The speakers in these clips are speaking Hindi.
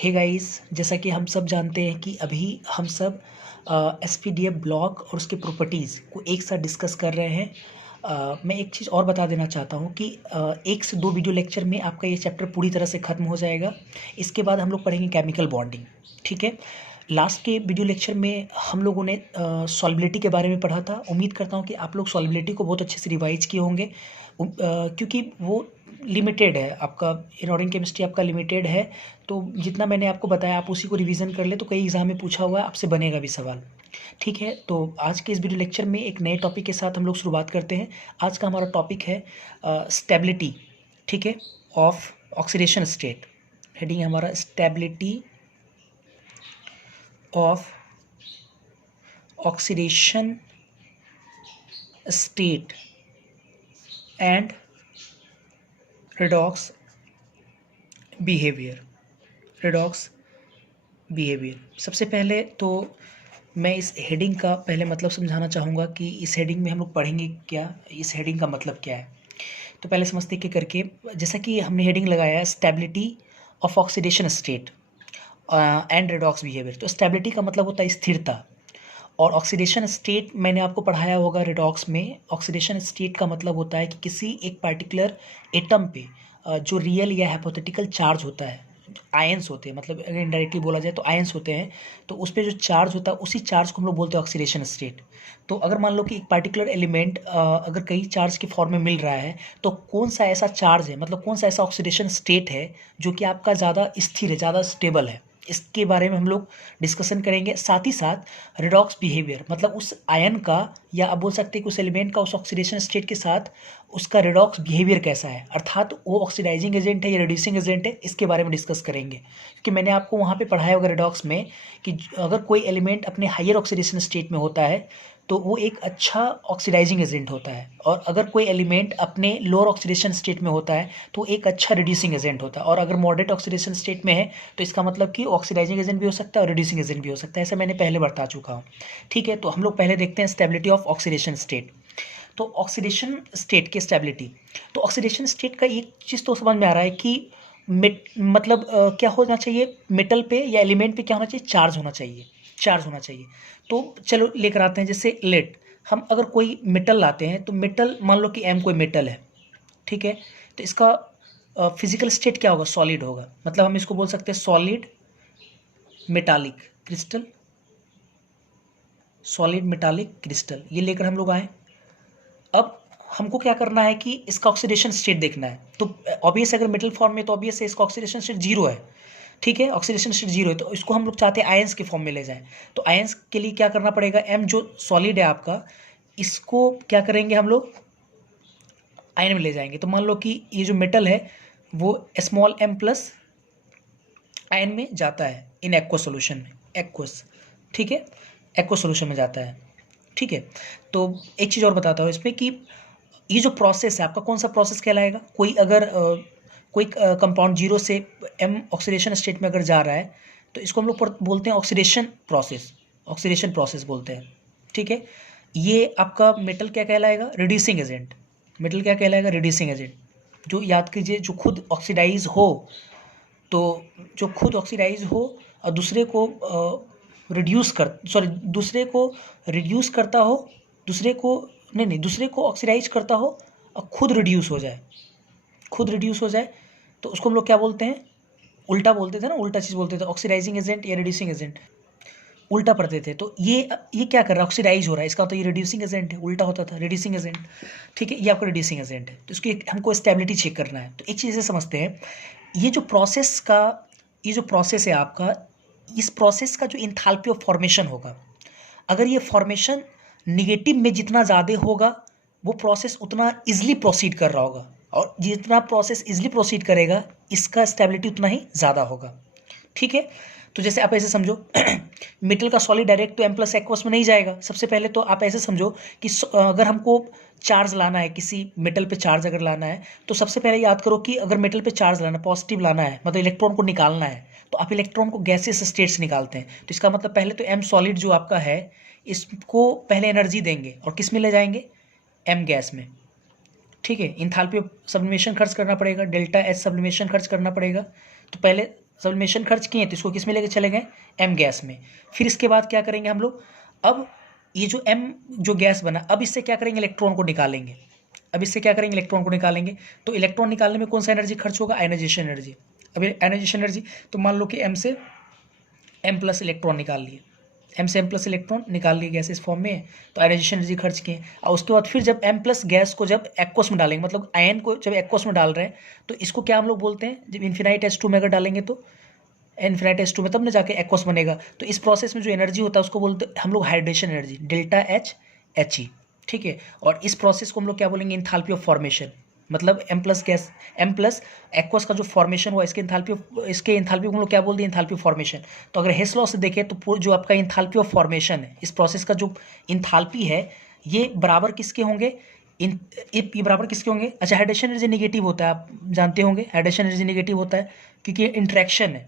हे गाइस, जैसा कि हम सब जानते हैं कि अभी हम सब एसपीडीएफ ब्लॉक और उसके प्रॉपर्टीज़ को एक साथ डिस्कस कर रहे हैं। मैं एक चीज़ और बता देना चाहता हूँ कि 1 से 2 वीडियो लेक्चर में आपका ये चैप्टर पूरी तरह से ख़त्म हो जाएगा। इसके बाद हम लोग पढ़ेंगे केमिकल बॉन्डिंग, ठीक है। लास्ट के वीडियो लेक्चर में हम लोगों ने सॉल्युबिलिटी के बारे में पढ़ा था। उम्मीद करता हूँ कि आप लोग सॉल्युबिलिटी को बहुत अच्छे से रिवाइज किए होंगे, क्योंकि वो लिमिटेड है, आपका इनऑर्गेनिक केमिस्ट्री आपका लिमिटेड है। तो जितना मैंने आपको बताया आप उसी को रिवीजन कर ले, तो कई एग्जाम में पूछा हुआ है, आपसे बनेगा भी सवाल, ठीक है। तो आज के इस वीडियो लेक्चर में एक नए टॉपिक के साथ हम लोग शुरुआत करते हैं। आज का हमारा टॉपिक है स्टेबिलिटी, ठीक है, ऑफ ऑक्सीडेशन स्टेट। हेडिंग है हमारा stability of oxidation state and redox behaviour. सबसे पहले तो मैं इस हेडिंग का पहले मतलब समझाना चाहूँगा कि इस हेडिंग में हम लोग पढ़ेंगे क्या, इस हेडिंग का मतलब क्या है। तो पहले समझते कि करके, जैसा कि हमने हेडिंग लगाया है stability of oxidation state and redox behaviour. तो स्टेबिलिटी का मतलब होता है स्थिरता, और ऑक्सीडेशन स्टेट मैंने आपको पढ़ाया होगा रेडॉक्स में। ऑक्सीडेशन स्टेट का मतलब होता है कि किसी एक पार्टिकुलर एटम पे जो रियल या हाइपोथेटिकल चार्ज होता है, आयंस होते हैं, मतलब अगर इनडायरेक्टली बोला जाए तो आयंस होते हैं, तो उस पर जो चार्ज होता है उसी चार्ज को हम लोग बोलते हैं ऑक्सीडेशन स्टेट। तो अगर मान लो कि एक पार्टिकुलर एलिमेंट अगर कई चार्ज के फॉर्म में मिल रहा है, तो कौन सा ऐसा चार्ज है, मतलब कौन सा ऐसा ऑक्सीडेशन स्टेट है जो कि आपका ज़्यादा स्थिर है, ज़्यादा स्टेबल है, इसके बारे में हम लोग डिस्कशन करेंगे। साथ ही साथ रिडॉक्स बिहेवियर, मतलब उस आयन का, या आप बोल सकते हैं कि उस एलिमेंट का उस ऑक्सीडेशन स्टेट के साथ उसका रिडॉक्स बिहेवियर कैसा है, अर्थात वो ऑक्सीडाइजिंग एजेंट है या रिड्यूसिंग एजेंट है, इसके बारे में डिस्कस करेंगे। क्योंकि मैंने आपको वहाँ पे पढ़ाया होगा रिडॉक्स में कि अगर कोई एलिमेंट अपने हायर ऑक्सीडेशन स्टेट में होता है तो वो एक अच्छा ऑक्सीडाइजिंग एजेंट होता है, और अगर कोई एलिमेंट अपने लोअर ऑक्सीडेशन स्टेट में होता है तो एक अच्छा रिड्यूसिंग एजेंट होता है, और अगर मॉडरेट ऑक्सीडेशन स्टेट में है तो इसका मतलब कि ऑक्सीडाइजिंग एजेंट भी हो सकता है और रिड्यूसिंग एजेंट भी हो सकता है। ऐसा मैंने पहले बता चुका हूँ, ठीक है। तो हम लोग पहले देखते हैं स्टेबिलिटी ऑफ ऑक्सीडेशन स्टेट। तो ऑक्सीडेशन स्टेट की स्टेबिलिटी, तो ऑक्सीडेशन स्टेट का एक चीज़ तो समझ में आ रहा है कि मतलब क्या होना चाहिए, मेटल पे या एलिमेंट पे क्या होना चाहिए, चार्ज होना चाहिए, चार्ज होना चाहिए। तो चलो लेकर आते हैं, जैसे लेट हम अगर कोई मेटल लाते हैं, तो मेटल मान लो कि एम कोई मेटल है, ठीक है। तो इसका फिजिकल स्टेट क्या होगा, सॉलिड होगा, मतलब हम इसको बोल सकते हैं solid metallic crystal, solid metallic crystal. ये लेकर हम लोग आए। अब हमको क्या करना है कि इसका ऑक्सीडेशन स्टेट देखना है। तो ऑब्वियस अगर मेटल फॉर्म में तो ऑब्वियस है इसका ऑक्सीडेशन स्टेट जीरो है, ठीक है, ऑक्सीडेशन स्टेट जीरो है। तो इसको हम लोग चाहते हैं आयंस के फॉर्म में ले जाएं। तो आयंस के लिए क्या करना पड़ेगा, एम जो सॉलिड है आपका, इसको क्या करेंगे हम लोग, आयन में ले जाएंगे। तो मान लो कि ये जो मेटल है वो स्मॉल एम प्लस आयन में जाता है इन एक्वस सोल्यूशन में, एक्वस, ठीक है, एक्वस सोल्यूशन में जाता है, ठीक है। तो एक चीज़ और बताता हूँ इसमें कि ये जो प्रोसेस है आपका, कौन सा प्रोसेस कहलाएगा, कोई अगर कोई कंपाउंड जीरो से एम ऑक्सीडेशन स्टेट में अगर जा रहा है तो इसको हम लोग बोलते हैं ऑक्सीडेशन प्रोसेस, ऑक्सीडेशन प्रोसेस बोलते हैं, ठीक है। ये आपका मेटल क्या कहलाएगा, रिड्यूसिंग एजेंट, मेटल क्या कहलाएगा, रिड्यूसिंग एजेंट। जो याद कीजिए, जो खुद ऑक्सीडाइज हो, तो जो खुद ऑक्सीडाइज हो और दूसरे को दूसरे को रिड्यूस करता हो, दूसरे को नहीं दूसरे को ऑक्सीडाइज करता हो और खुद रिड्यूस हो जाए, खुद रिड्यूस हो जाए, तो उसको हम लोग क्या बोलते हैं, उल्टा बोलते थे ना, उल्टा चीज़ बोलते थे, ऑक्सीडाइजिंग एजेंट या रिड्यूसिंग एजेंट, उल्टा पढ़ते थे। तो ये क्या कर रहा है, ऑक्सीडाइज हो रहा है, इसका तो ये रिड्यूसिंग एजेंट है, उल्टा होता था रिड्यूसिंग एजेंट, ठीक है। ये आपका रिड्यूसिंग एजेंट है, तो इसकी हमको स्टेबिलिटी चेक करना है। तो एक चीज़ से समझते हैं, ये जो प्रोसेस का, ये जो प्रोसेस है आपका, इस प्रोसेस का जो इंथैल्पी ऑफ फॉर्मेशन होगा, अगर ये फॉर्मेशन निगेटिव में जितना ज़्यादा होगा, वो प्रोसेस उतना इजीली प्रोसीड कर रहा होगा, और जितना प्रोसेस इजीली प्रोसीड करेगा इसका स्टेबिलिटी उतना ही ज़्यादा होगा, ठीक है। तो जैसे आप ऐसे समझो मेटल का सॉलिड डायरेक्ट तो एम प्लस एक्वस में नहीं जाएगा। सबसे पहले तो आप ऐसे समझो कि अगर हमको चार्ज लाना है, किसी मेटल पे चार्ज अगर लाना है, तो सबसे पहले याद करो कि अगर मेटल पे चार्ज लाना, पॉजिटिव लाना है, मतलब इलेक्ट्रॉन को निकालना है, तो आप इलेक्ट्रॉन को गैसेस स्टेट से निकालते हैं। तो इसका मतलब पहले तो एम सॉलिड जो आपका है, इसको पहले एनर्जी देंगे और किस में ले जाएंगे, एम गैस में, ठीक है। इंथैल्पी ऑफ सब्लिमेशन खर्च करना पड़ेगा, डेल्टा एच सब्लिमेशन खर्च करना पड़ेगा। तो पहले सब्लिमेशन खर्च किए तो इसको किस में लेके चले गए, एम गैस में। फिर इसके बाद क्या करेंगे हम लोग, अब ये जो एम जो गैस बना, अब इससे क्या करेंगे, इलेक्ट्रॉन को निकालेंगे। अब इससे क्या करेंगे, इलेक्ट्रॉन को निकालेंगे। तो इलेक्ट्रॉन निकालने में कौन सा एनर्जी खर्च होगा, आयनाइजेशन एनर्जी। अब आयनाइजेशन एनर्जी, तो मान लो कि एम से एम प्लस इलेक्ट्रॉन निकाल लिए, एम से एम प्लस इलेक्ट्रॉन निकाल लिए गैस इस फॉर्म में, तो आयनाइजेशन एनर्जी खर्च किए। और उसके बाद फिर जब एम प्लस गैस को जब एक्वस में डालेंगे, मतलब आयन को जब एक्वस में डाल रहे हैं, तो इसको क्या हम लोग बोलते हैं, जब इन्फिनाइट H2 में अगर डालेंगे तो इन्फिनाइट H2 में तब ना जाके एक्वस बनेगा। तो इस प्रोसेस में जो एनर्जी होता है उसको बोलते हैं हम लोग hydration energy, delta H H ई, ठीक है। और इस प्रोसेस को हम लोग क्या बोलेंगे, इंथैल्पी ऑफ फॉर्मेशन, मतलब M plus gas, M plus aqueous का जो फॉर्मेशन हुआ, इसके इंथैल्पी को हम लोग क्या बोलते हैं, इंथैल्पी ऑफ फॉर्मेशन। तो अगर हेस लॉ से देखें तो पूरा जो आपका इंथैल्पी ऑफ फॉर्मेशन है, इस प्रोसेस का जो इंथैल्पी है, ये बराबर किसके होंगे, ये बराबर किसके होंगे। अच्छा, हाइड्रेशन एनर्जी नेगेटिव होता है, आप जानते होंगे हाइड्रेशन एनर्जी नेगेटिव होता है क्योंकि इंट्रैक्शन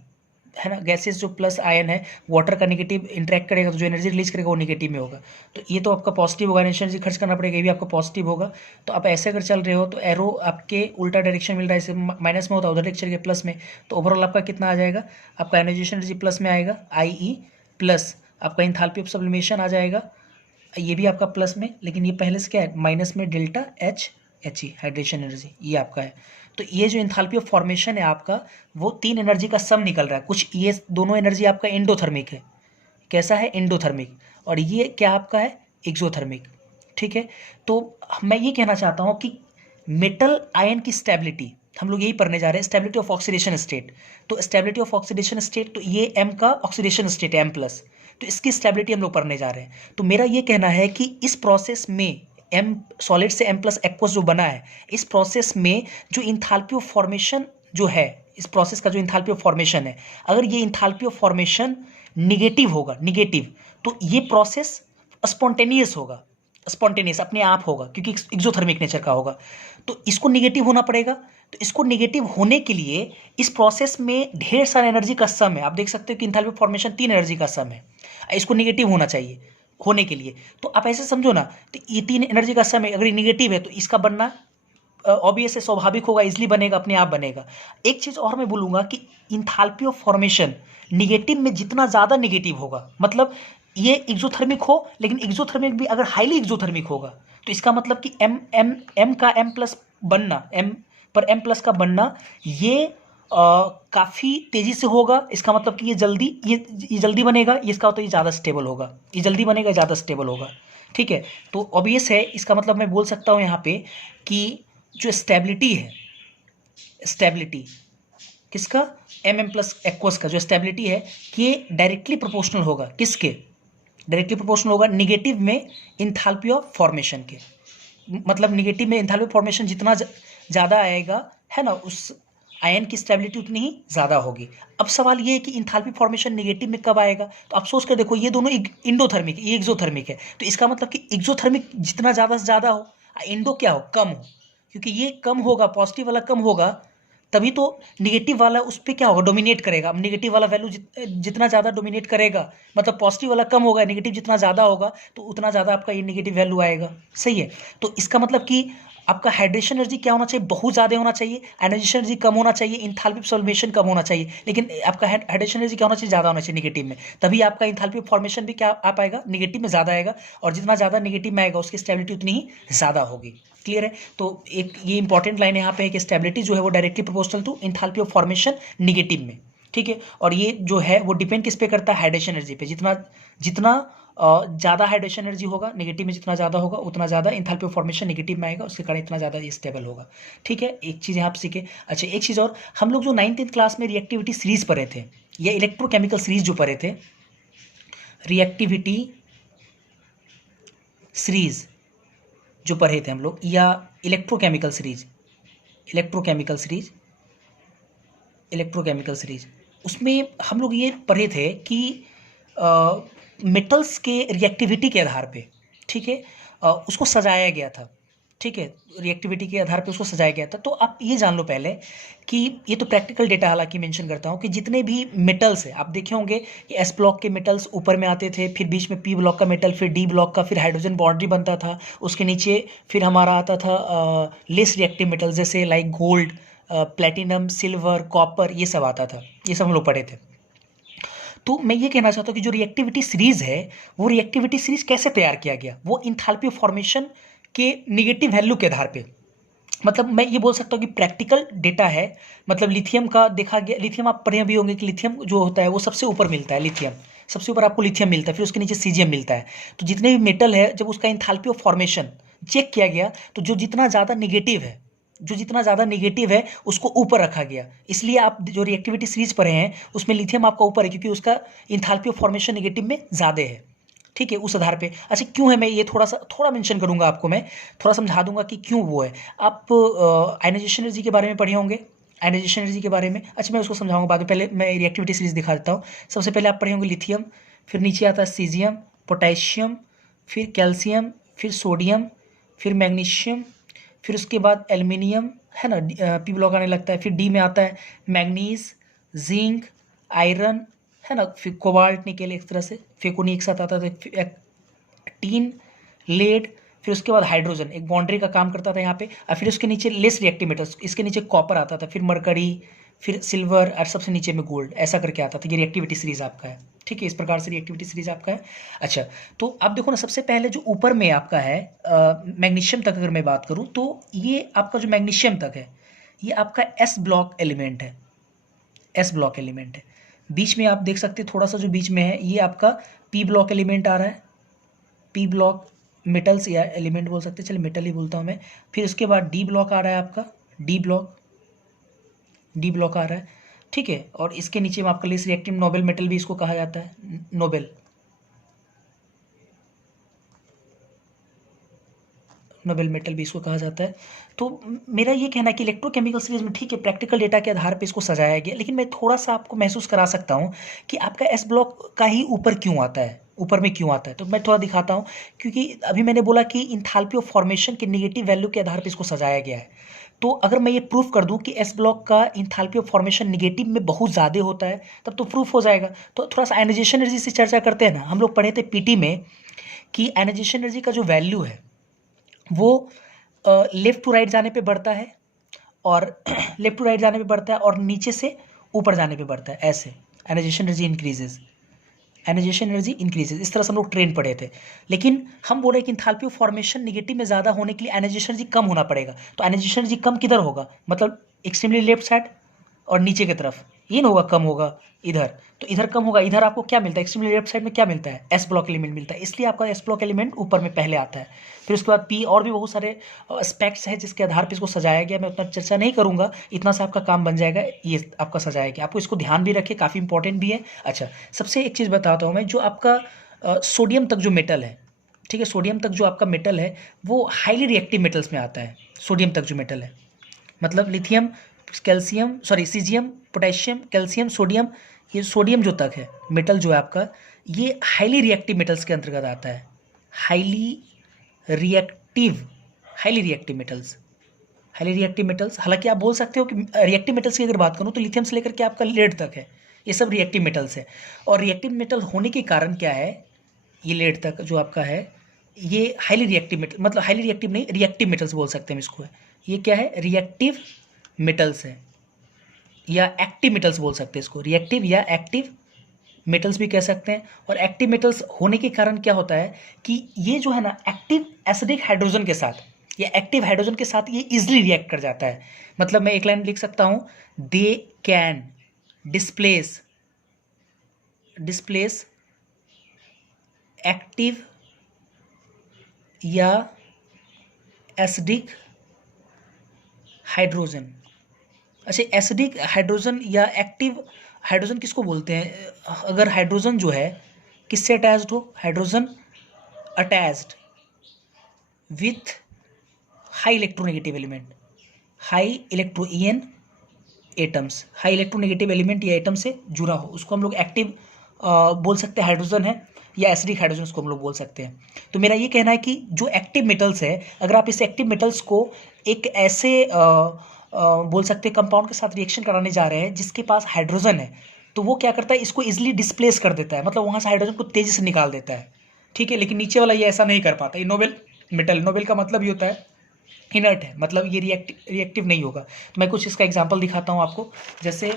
है ना, गैसेस जो प्लस आयन है, वाटर का नेगेटिव इंटरेक्ट करेगा तो जो एनर्जी रिलीज करेगा वो नेगेटिव में होगा। तो ये तो आपका पॉजिटिव होगा, एनर्जी खर्च करना पड़ेगा, ये भी आपका पॉजिटिव होगा। तो आप ऐसे अगर चल रहे हो तो एरो आपके उल्टा डायरेक्शन मिल रहा है, इसे माइनस में होता है, उधर डायरेक्शन के प्लस में, तो ओवरऑल आपका कितना आ जाएगा, आपका एनर्जेशन एनर्जी प्लस में आएगा, IE प्लस आपका इंथैल्पी ऑफ सब्लिमेशन आ जाएगा, ये भी आपका प्लस में, लेकिन ये पहले से क्या है, माइनस में delta H H E hydration energy, ये आपका है। तो ये जो इंथैल्पी ऑफ फॉर्मेशन है आपका, वो तीन एनर्जी का सम निकल रहा है। कुछ ये दोनों एनर्जी आपका एंडोथर्मिक है, कैसा है, एंडोथर्मिक, और ये क्या आपका है, एक्सोथर्मिक, ठीक है। तो मैं ये कहना चाहता हूँ कि मेटल आयन की स्टेबिलिटी हम लोग यही पढ़ने जा रहे हैं, स्टेबिलिटी ऑफ ऑक्सीडेशन स्टेट। तो स्टेबिलिटी ऑफ ऑक्सीडेशन स्टेट, तो ये एम का ऑक्सीडेशन स्टेट है, एम प्लस, तो इसकी स्टेबिलिटी हम लोग पढ़ने जा रहे हैं। तो मेरा ये कहना है कि इस प्रोसेस में एम सॉलिड से एम प्लस एक्वस जो बना है, इस प्रोसेस में जो इंथैल्पी ऑफ फॉर्मेशन जो है, इस प्रोसेस का जो इंथैल्पी ऑफ फॉर्मेशन है, अगर ये इंथैल्पी ऑफ फॉर्मेशन निगेटिव होगा, निगेटिव, तो ये प्रोसेस स्पॉन्टेनियस होगा, स्पॉन्टेनियस अपने आप होगा क्योंकि एक्सोथर्मिक नेचर का होगा। तो इसको निगेटिव होना पड़ेगा। तो इसको निगेटिव होने के लिए इस प्रोसेस में ढेर सारा एनर्जी का सम है। आप देख सकते हो कि इंथैल्पी ऑफ फॉर्मेशन 3 एनर्जी का सम है, इसको निगेटिव होना चाहिए होने के लिए। तो आप ऐसे समझो ना, तो ये 3 एनर्जी का सम है, अगर ये निगेटिव है तो इसका बनना ऑब्वियस है, स्वाभाविक होगा, इजली बनेगा, अपने आप बनेगा। एक चीज़ और मैं बोलूँगा कि इंथैल्पी ऑफ फॉर्मेशन निगेटिव में जितना ज़्यादा निगेटिव होगा, मतलब ये एक्सोथर्मिक हो, लेकिन एक्सोथर्मिक भी अगर हाईली एक्सोथर्मिक होगा, तो इसका मतलब कि एम का एम प्लस बनना, एम पर एम प्लस का बनना, ये काफ़ी तेज़ी से होगा। इसका मतलब कि ये जल्दी बनेगा, ये इसका तो ये ज़्यादा स्टेबल होगा, ये जल्दी बनेगा, ज़्यादा स्टेबल होगा, ठीक है। तो ऑब्वियस है, इसका मतलब मैं बोल सकता हूँ यहाँ पे कि जो स्टेबिलिटी है, स्टेबिलिटी किसका, एम प्लस एक्वस का जो स्टेबिलिटी है, ये डायरेक्टली प्रोपोर्शनल होगा, किसके, डायरेक्टली प्रोपोर्शनल होगा निगेटिव में इंथैल्पी ऑफ फॉर्मेशन के। मतलब निगेटिव में इंथैल्पी ऑफ फॉर्मेशन जितना ज़्यादा आएगा, है ना, उस आयन की स्टेबिलिटी उतनी ही ज़्यादा होगी। अब सवाल ये है कि इंथैल्पी फॉर्मेशन नेगेटिव में कब आएगा, तो आप सोच कर देखो, ये दोनों इंडोथर्मिक, ये एक्सोथर्मिक है, तो इसका मतलब कि एक्सोथर्मिक जितना ज़्यादा से ज़्यादा हो, इंडो क्या हो, कम हो, क्योंकि ये कम होगा, पॉजिटिव वाला कम होगा, तभी तो निगेटिव वाला उस पर क्या होगा, डोमिनेट करेगा। अब निगेटिव वाला वैल्यू जितना ज़्यादा डोमिनेट करेगा, मतलब पॉजिटिव वाला कम होगा, नेगेटिव जितना ज़्यादा होगा, तो उतना ज़्यादा आपका ये नेगेटिव वैल्यू आएगा, सही है। तो इसका मतलब कि आपका हाइड्रेशन एनर्जी क्या होना चाहिए, बहुत ज़्यादा होना चाहिए, एनर्जेशन एनर्जी कम होना चाहिए, इंथैल्पी ऑफ सॉल्वेशन कम होना चाहिए, लेकिन आपका हाइड्रेशन एनर्जी क्या होना चाहिए, ज़्यादा होना चाहिए निगेटिव में, तभी आपका इंथैल्पी ऑफ फॉर्मेशन भी क्या आ पाएगा, निगेटिव में ज़्यादा आएगा, और जितना ज़्यादा निगेटिव में आएगा उसकी स्टेबिलिटी उतनी ही ज़्यादा होगी। क्लियर है। तो एक ये इंपॉर्टेंट लाइन यहाँ पे है कि स्टेबिलिटी जो है वो directly proportional to enthalpy of formation negative में, ठीक है। और ये जो है वो डिपेंड किस पे करता है, हाइड्रेशन एनर्जी पे। जितना ज़्यादा हाइड्रेशन एनर्जी होगा, नेगेटिव में जितना ज़्यादा होगा, उतना ज़्यादा इंथैल्पी ऑफ फॉर्मेशन नेगेटिव में आएगा, उसके कारण इतना ज़्यादा ये स्टेबल होगा, ठीक है। एक चीज़ यहाँ आप सीखे। अच्छा, एक चीज़ और, हम लोग जो 9th क्लास में रिएक्टिविटी सीरीज पढ़े थे, या इलेक्ट्रोकेमिकल सीरीज जो पढ़े थे, रिएक्टिविटी सीरीज जो पढ़े थे हम लोग, या इलेक्ट्रोकेमिकल सीरीज, उसमें हम लोग ये पढ़े थे कि मेटल्स के रिएक्टिविटी के आधार पे, ठीक है, उसको सजाया गया था, ठीक है, रिएक्टिविटी के आधार पे उसको सजाया गया था। तो आप ये जान लो पहले कि ये तो प्रैक्टिकल डेटा हालांकि मेंशन करता हूँ कि जितने भी मेटल्स हैं, आप देखे होंगे कि एस ब्लॉक के मेटल्स ऊपर में आते थे, फिर बीच में पी ब्लॉक का मेटल, फिर डी ब्लॉक का, फिर हाइड्रोजन बाउंड्री बनता था, उसके नीचे फिर हमारा आता था लेस रिएक्टिव मेटल्स, जैसे like gold, platinum, silver, copper, ये सब आता था। ये सब हम लोग पढ़े थे। तो मैं ये कहना चाहता हूँ कि जो रिएक्टिविटी सीरीज है, वो रिएक्टिविटी सीरीज कैसे तैयार किया गया, वो इंथैल्पी ऑफ फॉर्मेशन के निगेटिव वैल्यू के आधार पे। मतलब मैं ये बोल सकता हूँ कि प्रैक्टिकल डेटा है। मतलब लिथियम का देखा गया, लिथियम आप पढ़े भी होंगे कि लिथियम जो होता है वो सबसे ऊपर मिलता है, लिथियम सबसे ऊपर आपको लिथियम मिलता है, फिर उसके नीचे सीजियम मिलता है। तो जितने भी मेटल है, जब उसका इंथैल्पी ऑफ फॉर्मेशन चेक किया गया, तो जो जितना ज़्यादा निगेटिव है उसको ऊपर रखा गया। इसलिए आप जो रिएक्टिविटी सीरीज पढ़े हैं उसमें लिथियम आपका ऊपर है, क्योंकि उसका इंथैल्पी ऑफ फॉर्मेशन निगेटिव में ज़्यादा है। ठीक है, उस आधार पे। अच्छा, क्यों है, मैं ये थोड़ा मेंशन करूंगा आपको, मैं थोड़ा समझा दूंगा कि क्यों वो है। आप आयनाइजेशन एनर्जी के बारे में पढ़े होंगे, आयनाइजेशन एनर्जी के बारे में। अच्छा, मैं उसको समझाऊंगा बाद में, पहले मैं रिएक्टिविटी सीरीज दिखा देता हूँ। सबसे पहले आप पढ़े होंगे लिथियम, फिर नीचे आता है सीजियम, पोटेशियम, फिर कैल्शियम, फिर सोडियम, फिर मैग्नीशियम, फिर उसके बाद एल्युमिनियम, है ना, पी ब्लॉक आने लगता है। फिर डी में आता है मैग्नीज, जिंक, आयरन, है ना, फिर कोबाल्ट, निकेल, एक तरह से फेकोनी एक साथ आता था, टीन, लेड, फिर उसके बाद हाइड्रोजन एक बाउंड्री का काम करता था यहाँ पे, और फिर उसके नीचे लेस रिएक्टिव मेटल्स, इसके नीचे कॉपर आता था, फिर मरकरी, फिर सिल्वर, और सबसे नीचे में गोल्ड, ऐसा करके आता था। ये रिएक्टिविटी सीरीज आपका है। ठीक है, इस प्रकार से रिएक्टिविटी सीरीज आपका है। अच्छा, तो आप देखो ना, सबसे पहले जो ऊपर में आपका है मैग्नीशियम तक अगर मैं बात करूँ, तो ये आपका जो मैग्नीशियम तक है, ये आपका एस ब्लॉक एलिमेंट है, एस ब्लॉक एलिमेंट है। बीच में आप देख सकते हैं थोड़ा सा जो बीच में है, ये आपका पी ब्लॉक एलिमेंट आ रहा है, पी ब्लॉक मेटल्स या एलिमेंट बोल सकते हैं, चलिए मेटल ही बोलता हूँ मैं। फिर उसके बाद डी ब्लॉक आ रहा है आपका, डी ब्लॉक आ रहा है। ठीक है, और इसके नीचे में आपका लेस रिएक्टिव नोबेल मेटल भी इसको कहा जाता है, नोबेल मेटल भी इसको कहा जाता है। तो मेरा ये कहना है कि इलेक्ट्रोकेमिकल सीरीज में ठीक है, प्रैक्टिकल डेटा के आधार पे इसको सजाया गया, लेकिन मैं थोड़ा सा आपको महसूस करा सकता हूँ कि आपका एस ब्लॉक का ही ऊपर क्यों आता है, ऊपर में क्यों आता है। तो मैं थोड़ा दिखाता हूँ, क्योंकि अभी मैंने बोला कि इंथैल्पी ऑफ फॉर्मेशन के निगेटिव वैल्यू के आधार पर इसको सजाया गया है। तो अगर मैं ये प्रूफ कर दूं कि एस ब्लॉक का इंथैल्पी ऑफ फॉर्मेशन निगेटिव में बहुत ज़्यादा होता है, तब तो प्रूफ हो जाएगा। तो थोड़ा सा आयनाइजेशन एनर्जी से चर्चा करते हैं ना। हम लोग पढ़े थे पीटी में कि आयनाइजेशन एनर्जी का जो वैल्यू है वो लेफ्ट टू राइट जाने पे बढ़ता है, और लेफ्ट टू राइट जाने पे बढ़ता है, और नीचे से ऊपर जाने पे बढ़ता है, ऐसे ionization energy increases, ionization energy increases. इस तरह से हम लोग ट्रेन पढ़े थे। लेकिन हम बोल रहे हैं कि इंथैल्पी ऑफ फॉर्मेशन निगेटिव में ज़्यादा होने के लिए आयनाइजेशन एनर्जी कम होना पड़ेगा। तो आयनाइजेशन एनर्जी कम किधर होगा, मतलब एक्सट्रीमली लेफ्ट साइड और नीचे की तरफ, ये ना होगा कम होगा इधर। तो इधर कम होगा, इधर आपको क्या मिलता है, एक्सट्रीमली लेफ्ट साइड में क्या मिलता है, एस ब्लॉक एलिमेंट मिलता है, इसलिए आपका एस ब्लॉक एलिमेंट ऊपर में पहले आता है। फिर उसके बाद पी, और भी बहुत सारे एस्पेक्ट्स हैं जिसके आधार पर इसको सजाया गया, मैं उतना चर्चा नहीं करूंगा, इतना से आपका काम बन जाएगा, ये आपका सजाया गया। आपको इसको ध्यान भी रखिए, काफ़ी इंपॉर्टेंट भी है। अच्छा, सबसे एक चीज़ बताता हूँ मैं, जो आपका सोडियम तक जो मेटल है, ठीक है, सोडियम तक जो आपका मेटल है वो हाईली रिएक्टिव मेटल्स में आता है। सोडियम तक जो मेटल है, मतलब lithium, calcium, sorry caesium, potassium, calcium, sodium, ये सोडियम जो तक है मेटल जो है आपका, ये हाईली रिएक्टिव मेटल्स के अंतर्गत आता है। Highly reactive, highly reactive metals, highly reactive metals. हालांकि आप बोल सकते हो कि रिएक्टिव मेटल्स की अगर बात करूँ तो लिथियम से लेकर के आपका लेड तक है, ये सब रिएक्टिव मेटल्स है। और रिएक्टिव मेटल होने के कारण क्या है, ये लेड तक जो आपका है, ये हाईली रिएक्टिव मेटल, मतलब हाईली रिएक्टिव नहीं, रिएक्टिव मेटल्स बोल सकते हैं इसको। ये क्या है, रिएक्टिव मेटल्स है, या एक्टिव मेटल्स बोल सकते हैं इसको, रिएक्टिव या एक्टिव मेटल्स भी कह सकते हैं। और एक्टिव मेटल्स होने के कारण क्या होता है कि ये जो है ना, एक्टिव एसिडिक हाइड्रोजन के साथ, या एक्टिव हाइड्रोजन के साथ ये इजिली रिएक्ट कर जाता है। मतलब मैं एक लाइन लिख सकता हूँ, दे कैन डिस्प्लेस एक्टिव या एसिडिक हाइड्रोजन। अच्छा, एसिडिक हाइड्रोजन या एक्टिव हाइड्रोजन किसको बोलते हैं, अगर हाइड्रोजन जो है किससे अटैच्ड हो, hydrogen attached with high electronegative element, high electron atoms, high electronegative element या एटम से जुड़ा हो, उसको हम लोग एक्टिव बोल सकते हैं, हाइड्रोजन है, या एसिडिक हाइड्रोजन उसको हम लोग बोल सकते हैं। तो मेरा ये कहना है कि जो एक्टिव मेटल्स है, अगर आप इस एक्टिव मेटल्स को एक ऐसे बोल सकते हैं कंपाउंड के साथ रिएक्शन कराने जा रहे हैं जिसके पास हाइड्रोजन है, तो वो क्या करता है, इसको इजिली डिस्प्लेस कर देता है, मतलब वहाँ से हाइड्रोजन को तेजी से निकाल देता है। ठीक है, लेकिन नीचे वाला ये ऐसा नहीं कर पाता। ये नोबेल मेटल, नोबेल का मतलब ये होता है इनर्ट है, मतलब ये रिएक्टिव नहीं होगा। तो मैं कुछ इसका एग्जांपल दिखाता हूँ आपको। जैसे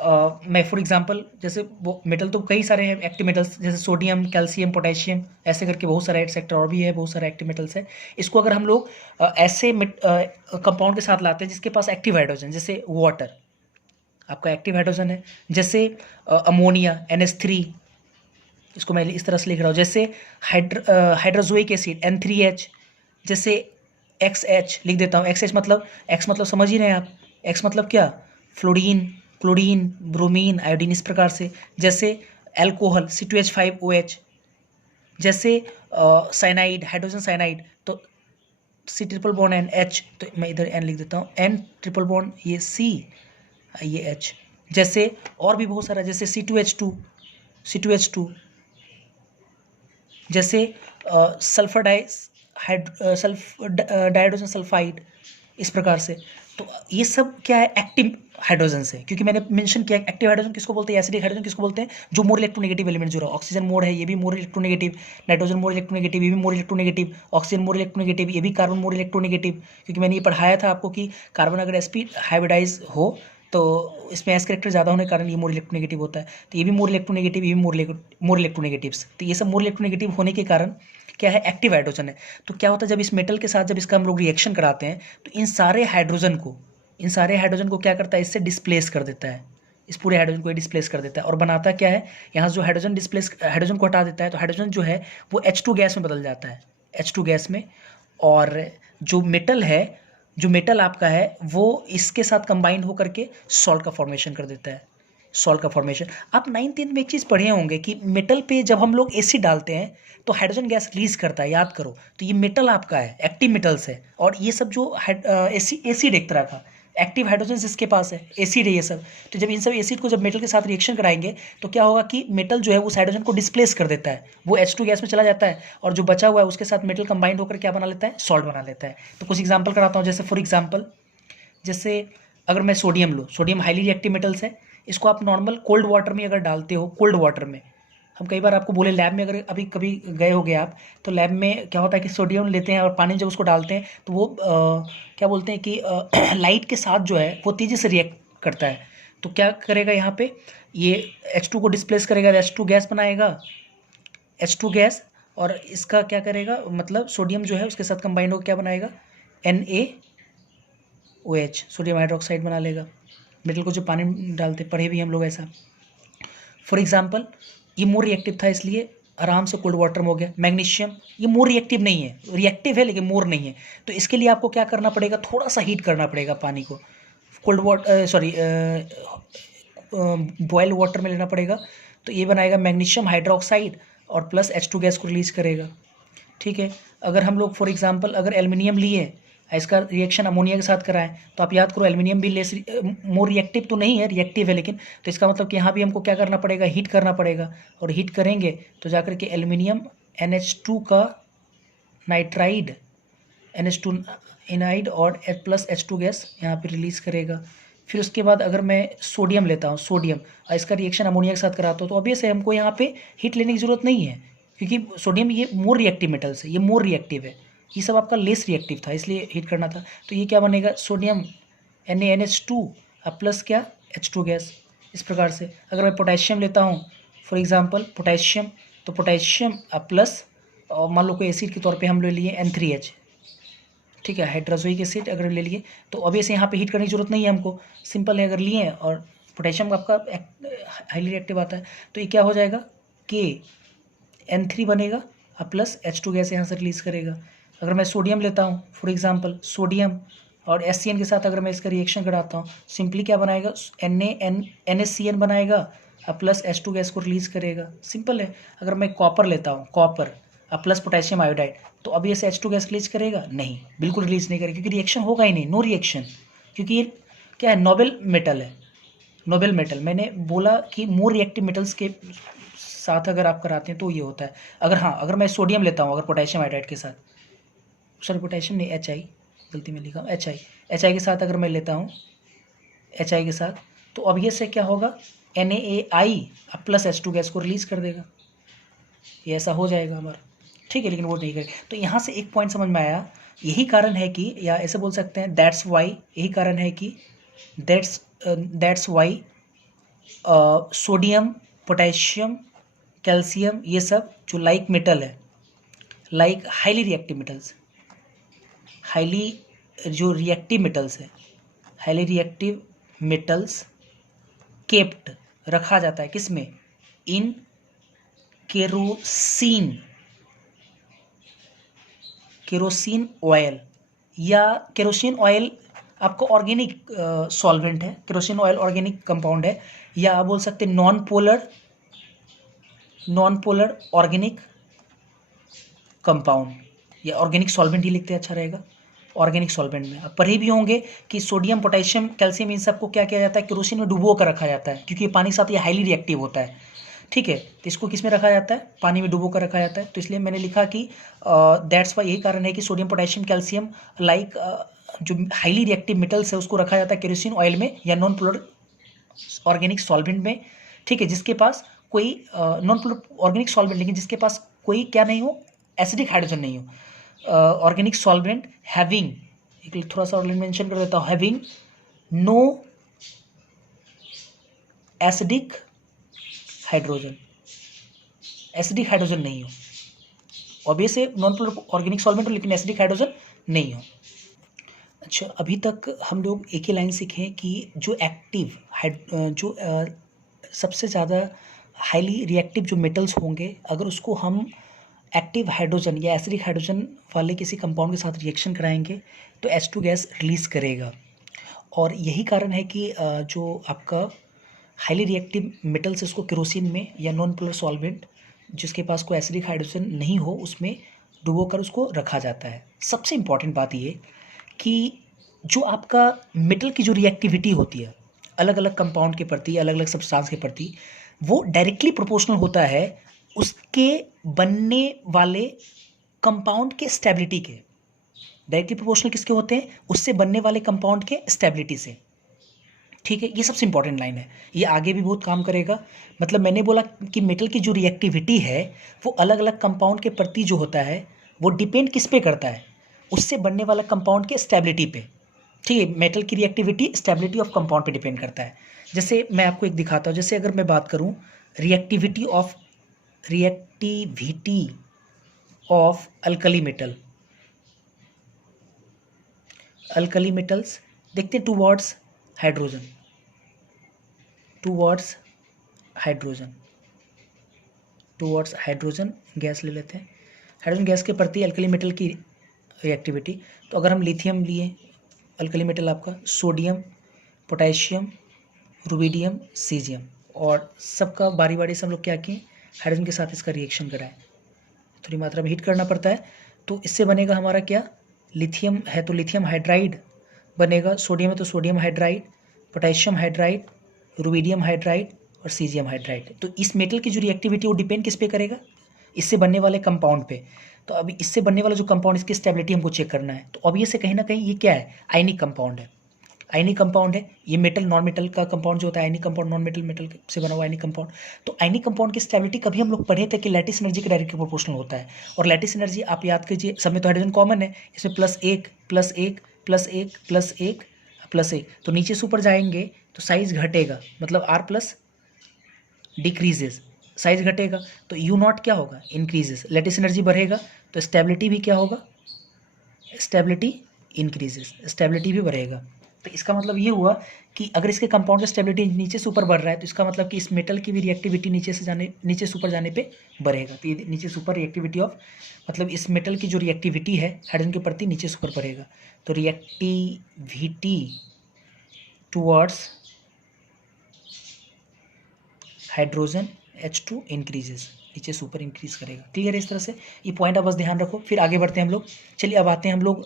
मैं फॉर एग्जांपल जैसे वो मेटल तो कई सारे हैं एक्टिव मेटल्स, जैसे सोडियम, कैल्शियम, पोटेशियम, ऐसे करके बहुत सारे सेक्टर और भी है, बहुत सारे एक्टिव मेटल्स है। इसको अगर हम लोग ऐसे कंपाउंड के साथ लाते हैं जिसके पास एक्टिव हाइड्रोजन, जैसे वाटर आपका एक्टिव हाइड्रोजन है, जैसे अमोनिया NH3, इसको मैं इस तरह से लिख रहा हूँ, जैसे हाइड्रोजोइक एसिड N3H, जैसे XH लिख देता हूँ। XH मतलब, X मतलब समझ ही रहे हैं आप, X मतलब क्या, फ्लोरीन, क्लोरीन, ब्रोमीन, आयोडीन, इस प्रकार से। जैसे एल्कोहल C2H5OH, जैसे साइनाइड, हाइड्रोजन साइनाइड, तो C ट्रिपल बॉन्ड NH, तो मैं इधर N लिख देता हूँ, N ट्रिपल बॉन्ड ये C, ये H। जैसे और भी बहुत सारा, जैसे C2H2, जैसे सल्फर डाइहाइड्रोजन सल्फाइड, इस प्रकार से। तो ये सब क्या है, एक्टिव हाइड्रोजन से, क्योंकि मैंने मेंशन किया एक्टिव हाइड्रोजन किसको बोलते हैं, एसिडिक हाइड्रोजन किसको बोलते हैं, जो मोर इलेक्ट्रोनेगेटिव एलिमेंट जो रहा, ऑक्सीजन मोर है ये भी more electronegative, nitrogen more electronegative ये भी more electronegative, oxygen more electronegative ये भी, कार्बन मोर इलेक्ट्रोनेगेटिव, क्योंकि मैंने ये पढ़ाया था आपको कि कार्बन अगर sp हाइब्रिडाइज हो तो इसमें एस कैरेक्टर ज़्यादा होने के कारण ये मोर इलेक्ट्रोनेगेटिव होता है। तो ये भी मोर इलेक्ट्रोनेगेटिव, ये भी मोर इलेक्ट्रोनेगेटिव्स, तो ये सब मोर इलेक्ट्रोनेगेटिव होने के कारण क्या है, एक्टिव हाइड्रोजन है। तो क्या होता है जब इस मेटल के साथ जब इसका हम लोग रिएक्शन कराते हैं तो इन सारे हाइड्रोजन को क्या करता है, इससे डिस्प्लेस कर देता है, इस पूरे हाइड्रोजन को डिस्प्लेस कर देता है, और बनाता क्या है, यहाँ जो हाइड्रोजन को हटा देता है तो हाइड्रोजन जो है वो H2 गैस में बदल जाता है, H2 गैस में। और जो मेटल है, जो मेटल आपका है वो इसके साथ कंबाइंड होकर के सॉल्ट का फॉर्मेशन कर देता है, सॉल्ट का फॉर्मेशन। आप 9th में एक चीज़ पढ़े होंगे कि मेटल पे जब हम लोग एसिड डालते हैं तो हाइड्रोजन गैस रिलीज करता है, याद करो। तो ये मेटल आपका है, एक्टिव मेटल्स है, और ये सब जो एसिड एक तरह का एक्टिव हाइड्रोजन जिसके पास है, एसिड है ये सब। तो जब इन सब एसिड को जब मेटल के साथ रिएक्शन कराएंगे तो क्या होगा कि मेटल जो है उस हाइड्रोजन को डिस्प्लेस कर देता है, वो H2 गैस में चला जाता है, और जो बचा हुआ है उसके साथ मेटल कंबाइंड होकर क्या बना लेता है, सॉल्ट बना लेता है। तो कुछ एग्जाम्पल कराता हूँ, जैसे फॉर एग्जाम्पल, जैसे अगर मैं सोडियम लूँ, सोडियम हाईली रिएक्टिव मेटल्स है, इसको आप नॉर्मल कोल्ड वाटर में अगर डालते हो, कोल्ड वाटर में, हम कई बार आपको बोले लैब में अगर अभी कभी गए होगे आप, तो लैब में क्या होता है कि सोडियम लेते हैं और पानी जब उसको डालते हैं तो वो क्या बोलते हैं कि लाइट के साथ जो है वो तेज़ी से रिएक्ट करता है। तो क्या करेगा यहाँ पे, ये H2 को डिस्प्लेस करेगा, H2 गैस बनाएगा, H2 गैस, और इसका क्या करेगा, मतलब सोडियम जो है उसके साथ कंबाइंड होकर क्या बनाएगा, NaOH, सोडियम हाइड्रोक्साइड बना लेगा। मेटल को जो पानी डालते, पढ़े भी हम लोग ऐसा। फॉर एग्जाम्पल ये मोर रिएक्टिव था इसलिए आराम से कोल्ड वाटर में हो गया। मैग्नीशियम ये मोर रिएक्टिव नहीं है, रिएक्टिव है लेकिन मोर नहीं है, तो इसके लिए आपको क्या करना पड़ेगा, थोड़ा सा हीट करना पड़ेगा पानी को, कोल्ड वाटर बॉयल वाटर में लेना पड़ेगा। तो ये बनाएगा मैग्नीशियम हाइड्रोक्साइड और प्लस H2 गैस को रिलीज करेगा। ठीक है, अगर हम लोग फॉर एग्जांपल अगर एल्युमिनियम लिए, इसका रिएक्शन अमोनिया के साथ कराएं, तो आप याद करो एल्युमिनियम भी लेस मोर रिएक्टिव तो नहीं है, रिएक्टिव है लेकिन, तो इसका मतलब कि यहाँ भी हमको क्या करना पड़ेगा, हीट करना पड़ेगा, और हीट करेंगे तो जाकर के एल्युमिनियम NH2 का नाइट्राइड, NH2 इनाइड और प्लस H2 गैस यहाँ पे रिलीज़ करेगा। फिर उसके बाद अगर मैं सोडियम लेता हूँ, सोडियम, और इसका रिएक्शन अमोनिया के साथ कराता हूँ, तो ऑब्वियस है हमको यहाँ पे हीट लेने की ज़रूरत नहीं है, क्योंकि सोडियम ये मोर रिएक्टिव मेटल्स है, ये मोर रिएक्टिव है, ये सब आपका लेस रिएक्टिव था इसलिए हीट करना था। तो ये क्या बनेगा, सोडियम NaNH2 प्लस क्या, H2 गैस, इस प्रकार से। अगर मैं पोटेशियम लेता हूँ फॉर एग्जांपल, पोटेशियम, तो पोटेशियम प्लस, और मान लो कोई एसिड के तौर पे हम ले लिए N3H, ठीक है, हाइड्रोजोइक एसिड अगर ले लिए, तो ऑब्वियसली यहाँ पे हीट करने की जरूरत नहीं है हमको, सिंपल है, अगर लिए हैं और पोटेशियम आपका हाईली रिएक्टिव आता है, तो ये क्या हो जाएगा, के N3 बनेगा प्लस H2 गैस यहाँ से रिलीज़ करेगा। अगर मैं सोडियम लेता हूँ फॉर एग्जांपल, सोडियम और SCN के साथ अगर मैं इसका रिएक्शन कराता हूँ, सिंपली क्या बनाएगा, NaNHCN बनाएगा प्लस H2 गैस को रिलीज़ करेगा, सिंपल है। अगर मैं कॉपर लेता हूँ, कॉपर प्लस पोटेशियम आयोडाइड, तो अभी ऐसे H2 गैस रिलीज करेगा, नहीं, बिल्कुल रिलीज नहीं करेगा, क्योंकि रिएक्शन होगा ही नहीं, नो रिएक्शन, क्योंकि ये क्या है, नोबेल मेटल है, नोबेल मेटल। मैंने बोला कि मोर रिएक्टिव मेटल्स के साथ अगर आप कराते हैं तो ये होता है। अगर हाँ, अगर मैं सोडियम लेता हूँ अगर पोटेशियम आयोडाइड के साथ, सॉरी पोटेशियम नहीं, HI, गलती में लिखा, HI के साथ अगर मैं लेता हूँ, HI के साथ, तो अब ये से क्या होगा, NaAI प्लस H2 गैस को रिलीज कर देगा, ये ऐसा हो जाएगा हमारा, ठीक है, लेकिन वो नहीं करेगा। तो यहाँ से एक पॉइंट समझ में आया, यही कारण है कि, या ऐसे बोल सकते हैं दैट्स वाई, यही कारण है कि that's why sodium, potassium, calcium, ये सब जो लाइक मेटल है, like highly reactive metals, highly जो रिएक्टिव मेटल्स है, हाईली रिएक्टिव मेटल्स केप्ट रखा जाता है किस में, इन केरोसिन, केरोसिन ऑयल, या केरोसिन ऑयल आपको ऑर्गेनिक सॉल्वेंट है, केरोसिन ऑयल ऑर्गेनिक कंपाउंड है, या आप बोल सकते हैं नॉन पोलर ऑर्गेनिक कंपाउंड, या ऑर्गेनिक सॉल्वेंट ही लिखते हैं, अच्छा रहेगा। ऑर्गेनिक सॉल्वेंट में आप पढ़े भी होंगे कि सोडियम, पोटेशियम, कैल्शियम, इन सबको क्या किया जाता है, केरोसिन में डुबो कर रखा जाता है, क्योंकि पानी के साथ ये हाईली रिएक्टिव होता है, ठीक है। तो इसको किस में रखा जाता है, पानी में डुबो कर रखा जाता है। तो इसलिए मैंने लिखा कि दैट्स वाई, यही कारण है कि सोडियम, पोटेशियम, कैल्शियम लाइक जो हाईली रिएक्टिव मेटल्स है उसको रखा जाता है केरोसिन ऑयल में या नॉन पोलर ऑर्गेनिक सॉल्वेंट में, ठीक है, जिसके पास कोई नॉन पोलर ऑर्गेनिक सॉल्वेंट, लेकिन जिसके पास कोई क्या नहीं हो, एसिडिक हाइड्रोजन नहीं हो। ऑर्गेनिक सॉल्वेंट हैविंग, एक थोड़ा सा और मेंशन कर देता हूँ, having no acidic hydrogen, acidic hydrogen नहीं हो, ऑब्वियस है नॉन पोलर ऑर्गेनिक सॉल्वेंट हो लेकिन एसिडिक हाइड्रोजन नहीं हो। अच्छा, अभी तक हम लोग एक ही लाइन सीखे कि जो एक्टिव जो सबसे ज़्यादा हाईली रिएक्टिव जो मेटल्स होंगे, अगर उसको हम एक्टिव हाइड्रोजन या एसिडिक हाइड्रोजन वाले किसी कंपाउंड के साथ रिएक्शन कराएंगे तो H2 गैस रिलीज़ करेगा। और यही कारण है कि जो आपका हाईली रिएक्टिव मेटल्स, इसको केरोसिन में या नॉन पोलर सॉल्वेंट जिसके पास कोई एसिडिक हाइड्रोजन नहीं हो उसमें डुबो कर उसको रखा जाता है। सबसे इम्पॉर्टेंट बात ये कि जो आपका मेटल की जो रिएक्टिविटी होती है अलग अलग कंपाउंड के प्रति, अलग अलग सब्सटेंस के प्रति, वो डायरेक्टली प्रोपोर्शनल होता है उसके बनने वाले कंपाउंड के स्टेबिलिटी के। डायरेक्टली प्रोपोर्शनल किसके होते हैं, उससे बनने वाले कंपाउंड के स्टेबिलिटी से, ठीक है। ये सबसे इंपॉर्टेंट लाइन है, ये आगे भी बहुत काम करेगा। मतलब मैंने बोला कि मेटल की जो रिएक्टिविटी है वो अलग अलग कंपाउंड के प्रति जो होता है वो डिपेंड किस पे करता है, उससे बनने वाला कंपाउंड के स्टेबिलिटी पे, ठीक है। मेटल की रिएक्टिविटी स्टेबिलिटी ऑफ कंपाउंड पे डिपेंड करता है। जैसे मैं आपको एक दिखाता हूँ, जैसे अगर मैं बात करूँ reactivity of alkali metal, alkali metals देखते हैं towards hydrogen, towards hydrogen gas ले लेते हैं। हाइड्रोजन गैस के प्रति अल्कली मेटल की रिएक्टिविटी, तो अगर हम लिथियम लिए, अल्कली मेटल आपका सोडियम, पोटेशियम, रुबिडियम, सीजियम, और सबका बारी बारी से हम लोग क्या किए, हाइड्रोजन के साथ इसका रिएक्शन कराएं, थोड़ी मात्रा में हीट करना पड़ता है। तो इससे बनेगा हमारा क्या, लिथियम है तो लिथियम हाइड्राइड बनेगा, सोडियम है तो sodium hydride, potassium hydride, rubidium hydride और सीजियम हाइड्राइड। तो इस मेटल की जो रिएक्टिविटी वो डिपेंड किस पे करेगा, इससे बनने वाले कंपाउंड पे। तो अभी इससे बनने वाला जो कंपाउंड, इसकी स्टेबिलिटी हमको चेक करना है। तो अब ये से कहीं ना कहीं ये क्या है, आयनिक कंपाउंड है, आयनिक कंपाउंड है ये। मेटल नॉन मेटल का कंपाउंड जो होता है ionic compound, non metal metal से बना हुआ आयनिक कंपाउंड। तो आयनिक कंपाउंड की स्टेबिलिटी कभी हम लोग पढ़े थे कि लैटिस एनर्जी के डायरेक्टली प्रोपोर्शनल होता है। और लैटिस एनर्जी आप याद कीजिए, सब में तो हाइड्रोजन कॉमन है, इसमें +1 +1 +1 +1 +1, तो नीचे से ऊपर जाएंगे तो साइज घटेगा, मतलब R प्लस डिक्रीजेज, साइज घटेगा तो U0 क्या होगा, इंक्रीजेस। लैटिस एनर्जी बढ़ेगा तो स्टेबिलिटी भी क्या होगा, स्टेबिलिटी इंक्रीजेस, स्टेबिलिटी भी बढ़ेगा। तो इसका मतलब ये हुआ कि अगर इसके कंपाउंड का स्टेबिलिटी नीचे से ऊपर बढ़ रहा है तो इसका मतलब कि इस मेटल की भी रिएक्टिविटी नीचे से ऊपर जाने पे बढ़ेगा। तो ये नीचे से ऊपर रिएक्टिविटी ऑफ, मतलब इस मेटल की जो रिएक्टिविटी है हाइड्रोजन के प्रति नीचे से ऊपर बढ़ेगा। तो reactivity towards hydrogen H2 increases, नीचे से ऊपर इंक्रीज करेगा। क्लियर है इस तरह से, ये पॉइंट आप बस ध्यान रखो। फिर आगे बढ़ते हैं हम लोग। चलिए अब आते हैं हम लोग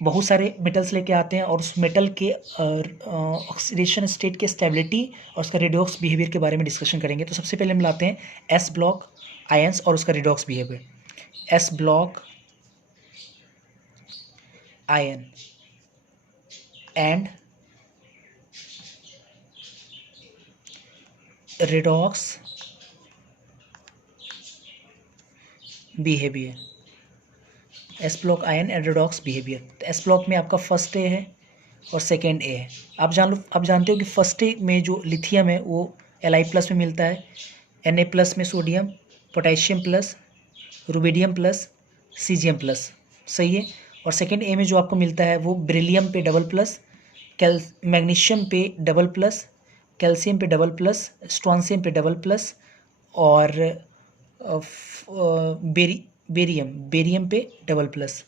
बहुत सारे मेटल्स लेके आते हैं और उस मेटल के ऑक्सीडेशन स्टेट के स्टेबिलिटी और उसका रिडॉक्स बिहेवियर के बारे में डिस्कशन करेंगे। तो सबसे पहले हम लाते हैं एस ब्लॉक आयंस और उसका redox behaviour. S block ion and redox behaviour, S block ion and redox behaviour. तो एस ब्लॉक में आपका फर्स्ट है और सेकेंड ए है। आप जानते हो कि फर्स्ट ए में जो लिथियम है वो Li+ में मिलता है, Na+ में sodium, potassium plus, rubidium plus, caesium plus, सही है। और सेकेंड ए में जो आपको मिलता है वो बेरिलियम पे डबल प्लस, मैग्नीशियम पे डबल प्लस, कैल्शियम पे डबल प्लस, स्ट्रॉन्सियम पे डबल प्लस, और बेरियम पे डबल प्लस,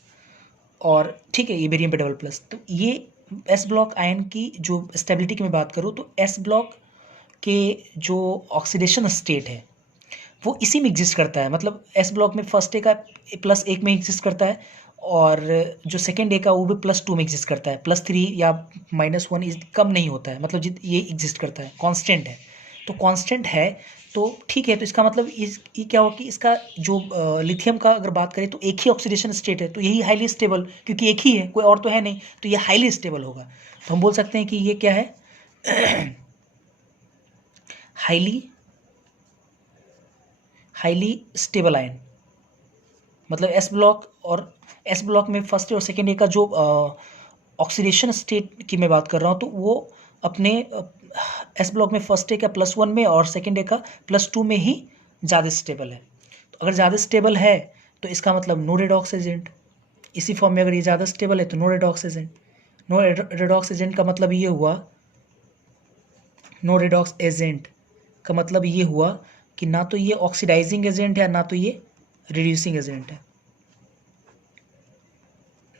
और ठीक है, ये बेरियम पे डबल प्लस। तो ये एस ब्लॉक आयन की जो स्टेबिलिटी की मैं बात करूँ तो एस ब्लॉक के जो ऑक्सीडेशन स्टेट है वो इसी में एग्जिस्ट करता है। मतलब एस ब्लॉक में फर्स्ट ए का +1 में एग्जिस्ट करता है, और जो सेकेंड ए का वो भी +2 में एग्जिस्ट करता है, +3 या -1 कम नहीं होता है। मतलब ये एग्जिस्ट करता है, कांस्टेंट है। तो कांस्टेंट है तो ठीक है। तो इसका मतलब ये क्या हो कि इसका जो लिथियम का अगर बात करें तो एक ही ऑक्सीडेशन स्टेट है, तो यही हाईली स्टेबल, क्योंकि एक ही है, कोई और तो है नहीं, तो ये हाईली स्टेबल होगा। तो हम बोल सकते हैं कि ये क्या है, हाईली स्टेबल आयन। मतलब एस ब्लॉक, और एस ब्लॉक में फर्स्ट और सेकेंड ए का जो ऑक्सीडेशन स्टेट की मैं बात कर रहा हूँ, तो वो अपने एस ब्लॉक में फर्स्ट ए का +1 में और सेकेंड ए का +2 में ही ज़्यादा स्टेबल है। तो अगर ज़्यादा स्टेबल है तो इसका मतलब नो रेडॉक्स एजेंट। इसी फॉर्म में अगर ये ज़्यादा स्टेबल है तो no redox agent. No redox agent का मतलब ये हुआ, नो रेडॉक्स एजेंट का मतलब ये हुआ कि ना तो ये ऑक्सीडाइजिंग एजेंट है, ना तो ये रिड्यूसिंग एजेंट है।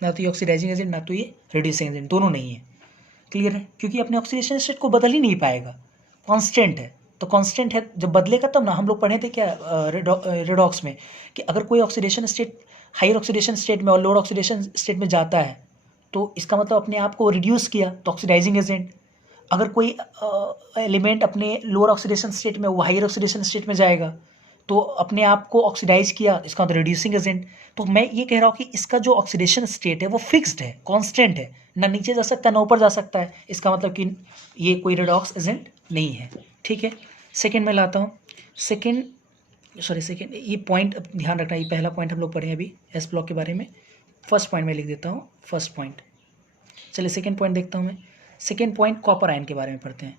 ना तो ये ऑक्सीडाइजिंग एजेंट, ना तो ये रिड्यूसिंग एजेंट, दोनों नहीं है। क्लियर है? क्योंकि अपने ऑक्सीडेशन स्टेट को बदल ही नहीं पाएगा, कांस्टेंट है। तो कांस्टेंट है, जब बदलेगा तब ना। हम लोग पढ़े थे क्या रेडॉक्स में, कि अगर कोई oxidation state higher oxidation state में और लोअर ऑक्सीडेशन स्टेट में जाता है तो इसका मतलब अपने आप को रिड्यूस किया, तो ऑक्सीडाइजिंग एजेंट। अगर कोई एलिमेंट अपने लोअर ऑक्सीडेशन स्टेट में वो हायर ऑक्सीडेशन स्टेट में जाएगा तो अपने आप को ऑक्सीडाइज किया, इसका मतलब रिड्यूसिंग एजेंट। तो मैं ये कह रहा हूँ कि इसका जो ऑक्सीडेशन स्टेट है वो फिक्स्ड है, कांस्टेंट है, ना नीचे जा सकता है ना ऊपर जा सकता है। इसका मतलब कि ये कोई रेडॉक्स एजेंट नहीं है। ठीक है, सेकेंड में लाता हूँ। सेकेंड ये पॉइंट ध्यान रखना, ये पहला पॉइंट हम लोग पढ़े अभी एस ब्लॉक के बारे में। फर्स्ट पॉइंट में लिख देता हूँ, फर्स्ट पॉइंट। चलिए सेकेंड पॉइंट देखता हूँ मैं। सेकेंड पॉइंट कॉपर आयन के बारे में पढ़ते हैं।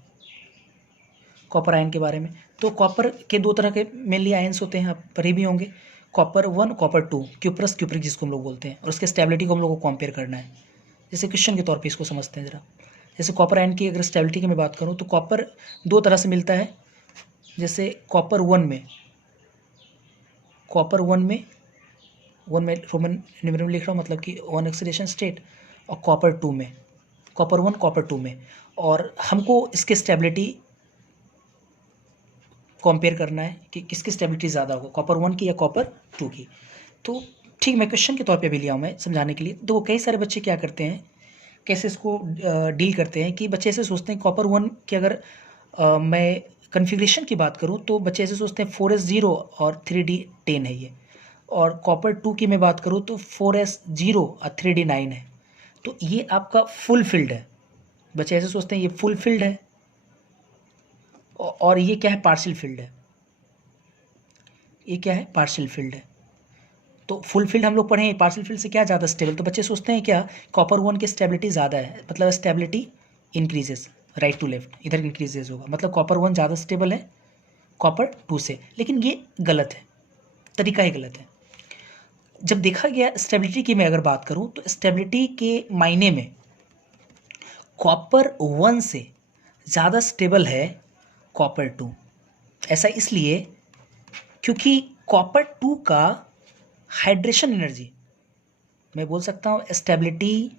कॉपर आयन के बारे में, तो कॉपर के दो तरह के मेनली आयन्स होते हैं, आप पढ़े भी होंगे, कॉपर 1, कॉपर 2, क्यूप्रस क्यूप्रिक जिसको हम लोग बोलते हैं। और उसके स्टेबिलिटी को हम लोग को कंपेयर करना है। जैसे क्वेश्चन के तौर पे इसको समझते हैं ज़रा। जैसे कॉपर आयन की अगर स्टेबिलिटी की मैं बात करूँ तो कॉपर दो तरह से मिलता है। जैसे कॉपर वन में रोमन न्यूमेरल लिख रहा हूँ, मतलब कि 1 ऑक्सीडेशन स्टेट, और कॉपर 1 कॉपर 2 में। और हमको इसके स्टेबिलिटी कंपेयर करना है कि किसकी स्टेबिलिटी ज़्यादा होगा, कॉपर 1 की या कॉपर 2 की। तो ठीक, मैं क्वेश्चन के तौर पे भी लिया हूँ मैं समझाने के लिए। तो कई सारे बच्चे क्या करते हैं, कैसे इसको डील करते हैं कि बच्चे ऐसे सोचते हैं कॉपर 1 की अगर मैं कन्फिग्रेशन की बात करूँ तो बच्चे ऐसे सोचते हैं 4s0 और 3d10 है ये। और कॉपर 2 की मैं बात करूँ तो 4s0 और 3d9 है। तो ये आपका फुल फिल्ड है। बच्चे ऐसे सोचते हैं ये फुल फिल्ड है और ये क्या है, पार्शियल फील्ड है। ये क्या है, पार्शियल फील्ड है। तो फुल फील्ड हम लोग पढ़े, पार्शियल फील्ड से क्या ज़्यादा स्टेबल। तो बच्चे सोचते हैं क्या, कॉपर 1 की स्टेबिलिटी ज़्यादा है, मतलब stability increases right to left, इधर इंक्रीजेस होगा, मतलब कॉपर 1 ज़्यादा स्टेबल है कॉपर 2 से। लेकिन ये गलत है, तरीका ही गलत है। जब देखा गया स्टेबिलिटी की मैं अगर बात करूँ तो स्टेबिलिटी के मायने में कॉपर 1 से ज़्यादा स्टेबल है कॉपर 2। ऐसा इसलिए क्योंकि कॉपर 2 का हाइड्रेशन एनर्जी, मैं बोल सकता हूँ stability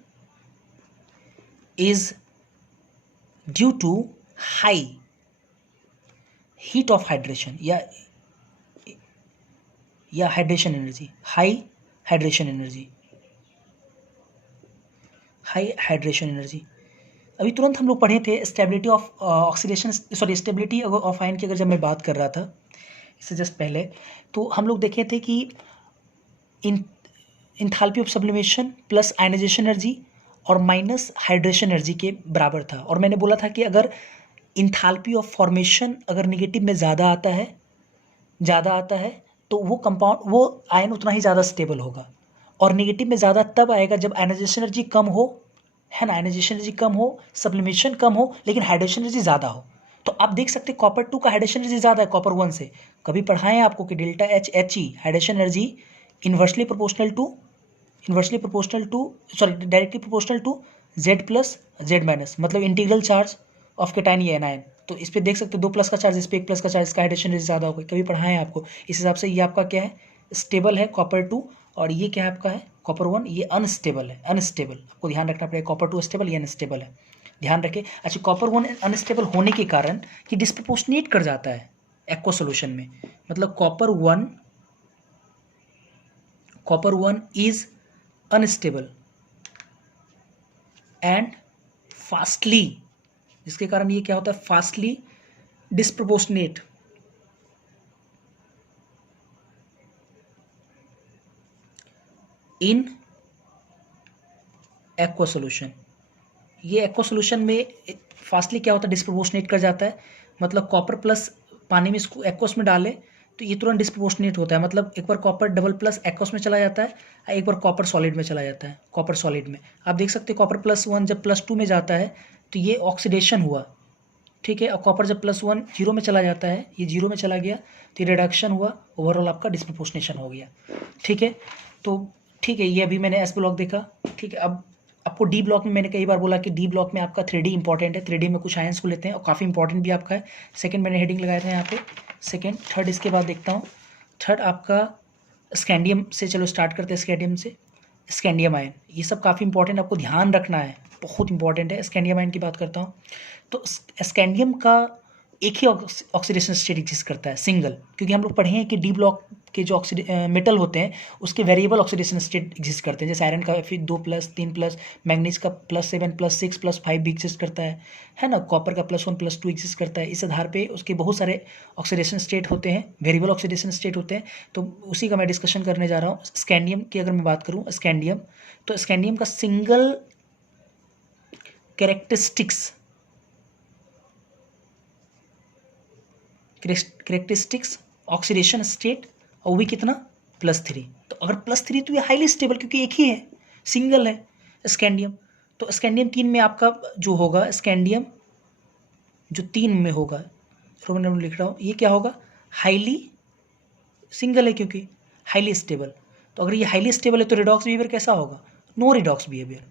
is due to high heat of hydration या hydration energy, high hydration energy. अभी तुरंत हम लोग पढ़े थे stability of oxidation, stability of ion की अगर जब मैं बात कर रहा था इससे जस्ट पहले, तो हम लोग देखे थे कि enthalpy of sublimation plus ionization energy और माइनस हाइड्रेशन एनर्जी के बराबर था। और मैंने बोला था कि अगर इंथैल्पी ऑफ फॉर्मेशन अगर निगेटिव में ज़्यादा आता है तो वो आयन उतना ही ज़्यादा स्टेबल होगा। और निगेटिव में ज़्यादा तब आएगा जब आयनाइजेशन एनर्जी कम हो है ना, आयनाइजेशन एनर्जी कम हो, सब्लिमेशन कम हो, लेकिन हाइड्रेशन एनर्जी ज़्यादा हो। तो आप देख सकते हैं कॉपर 2 का हाइड्रेशन एनर्जी ज़्यादा है कॉपर 1 से। कभी पढ़ाएं आपको कि delta H H E hydration energy inversely proportional to directly proportional to Z plus Z minus, मतलब इंटीग्रल चार्ज ऑफ केटाइन या एनायन। तो इस पे देख सकते हो 2 प्लस का चार्ज, इस पे 1 प्लस का चार्ज, इसका हाइड्रेशन एनर्जी ज़्यादा होगा। कभी पढ़ाएं आपको, इस हिसाब से ये आपका क्या है, स्टेबल है कॉपर 2, और ये क्या है आपका है कॉपर 1, ये अनस्टेबल है। अनस्टेबल आपको ध्यान रखना पड़ेगा, कॉपर 2 स्टेबल, ये अनस्टेबल है, ध्यान रखें। अच्छा, कॉपर 1 अनस्टेबल होने के कारण ये डिस्प्रपोर्शनेट कर जाता है एक्वा सोल्यूशन में, मतलब copper 1 is unstable and fastly, जिसके कारण ये क्या होता है, fastly disproportionate in aqua solution. ये एक्वा सोल्यूशन में फास्टली क्या होता है, डिस्प्रपोर्शनेट कर जाता है। मतलब कॉपर प्लस पानी में इसको एक्वस में डाले तो ये तुरंत डिस्प्रपोर्शनेट होता है। मतलब एक बार कॉपर डबल प्लस एक्वस में चला जाता है, एक बार कॉपर सॉलिड में चला जाता है। कॉपर सॉलिड में आप देख सकते हैं कॉपर +1 जब +2 में जाता है तो ये ऑक्सीडेशन हुआ, ठीक है। और कॉपर जब +1 जीरो में चला जाता है, ये जीरो में चला गया तो ये रिडक्शन हुआ, ओवरऑल आपका डिस्प्रपोर्शनेशन हो गया, ठीक है। तो ठीक है, ये अभी मैंने एस ब्लॉक देखा, ठीक है। अब आपको डी ब्लॉक में मैंने कई बार बोला कि डी ब्लॉक में आपका 3D इंपॉर्टेंट है, 3D में कुछ आयंस को लेते हैं और काफ़ी इंपॉर्टेंट भी आपका है। सेकंड मैंने हेडिंग लगाए थे यहाँ पे, सेकंड। थर्ड इसके बाद देखता हूँ, थर्ड आपका स्कैंडियम से, चलो स्टार्ट करते हैं स्कैंडियम से। स्कैंडियम आयन, ये सब काफ़ी इंपॉर्टेंट आपको ध्यान रखना है, बहुत इंपॉर्टेंट है। स्कैंडियम आयन की बात करता हूँ तो स्कैंडियम का एक ही ऑक्सीडेशन स्टेट एग्जिस्ट करता है, सिंगल, क्योंकि हम लोग पढ़े हैं कि डी ब्लॉक के जो मेटल होते हैं उसके वेरिएबल ऑक्सीडेशन स्टेट एग्जिस्ट करते हैं। जैसे आयरन का फिर 2+, 3+, मैग्नीज का +7, +6, +5 भी एग्जिस्ट करता है ना। कॉपर का +1, +2 एग्जिस्ट करता है। इस आधार पे उसके बहुत सारे ऑक्सीडेशन स्टेट होते हैं, वेरिएबल ऑक्सीडेशन स्टेट होते हैं। तो उसी का मैं डिस्कशन करने जा रहा हूँ। स्कैंडियम की अगर मैं बात करूँ, स्कैंडियम, तो स्कैंडियम का सिंगल कैरेक्टरिस्टिक्स ऑक्सीडेशन स्टेट, और भी कितना, +3। तो अगर +3 तो ये हाईली स्टेबल, क्योंकि एक ही है, सिंगल है स्कैंडियम। तो स्कैंडियम 3 में आपका जो होगा, स्कैंडियम जो 3 में होगा, रोमन नंबर लिख रहा हूँ, ये क्या होगा, हाईली सिंगल है क्योंकि हाईली स्टेबल। तो अगर ये हाईली स्टेबल है तो रिडॉक्स बिहेवियर कैसा होगा, no redox behaviour,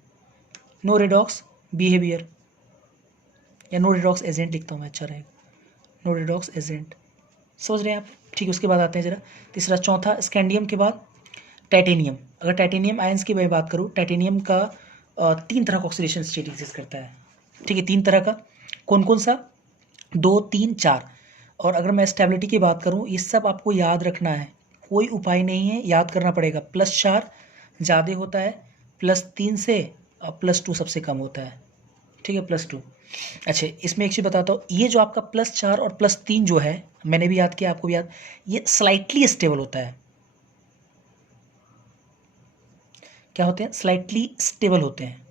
no redox behaviour, या नो रिडॉक्स एजेंट लिखता हूँ मैं, अच्छा रहेगा, नो रिडॉक्स एजेंट, समझ रहे हैं आप, ठीक है। उसके बाद आते हैं जरा तीसरा, चौथा स्कैंडियम के बाद टाइटेनियम। अगर टाइटेनियम आयंस की मैं बात करूँ, टाइटेनियम का 3 तरह का ऑक्सीडेशन स्टेट एग्जिस्ट करता है, ठीक है। 3 तरह का, कौन कौन सा, 2, 3, 4। और अगर मैं स्टेबिलिटी की बात करूँ, ये सब आपको याद रखना है, कोई उपाय नहीं है, याद करना पड़ेगा। +4 ज़्यादा होता है +3 से, और +2 सबसे कम होता है, ठीक है, +2। अच्छा, इसमें एक चीज़ बताता हूँ, ये जो आपका +4 और +3 जो है, मैंने भी याद किया, आपको भी याद, ये स्लाइटली स्टेबल होता है। क्या होते हैं, स्लाइटली स्टेबल होते हैं।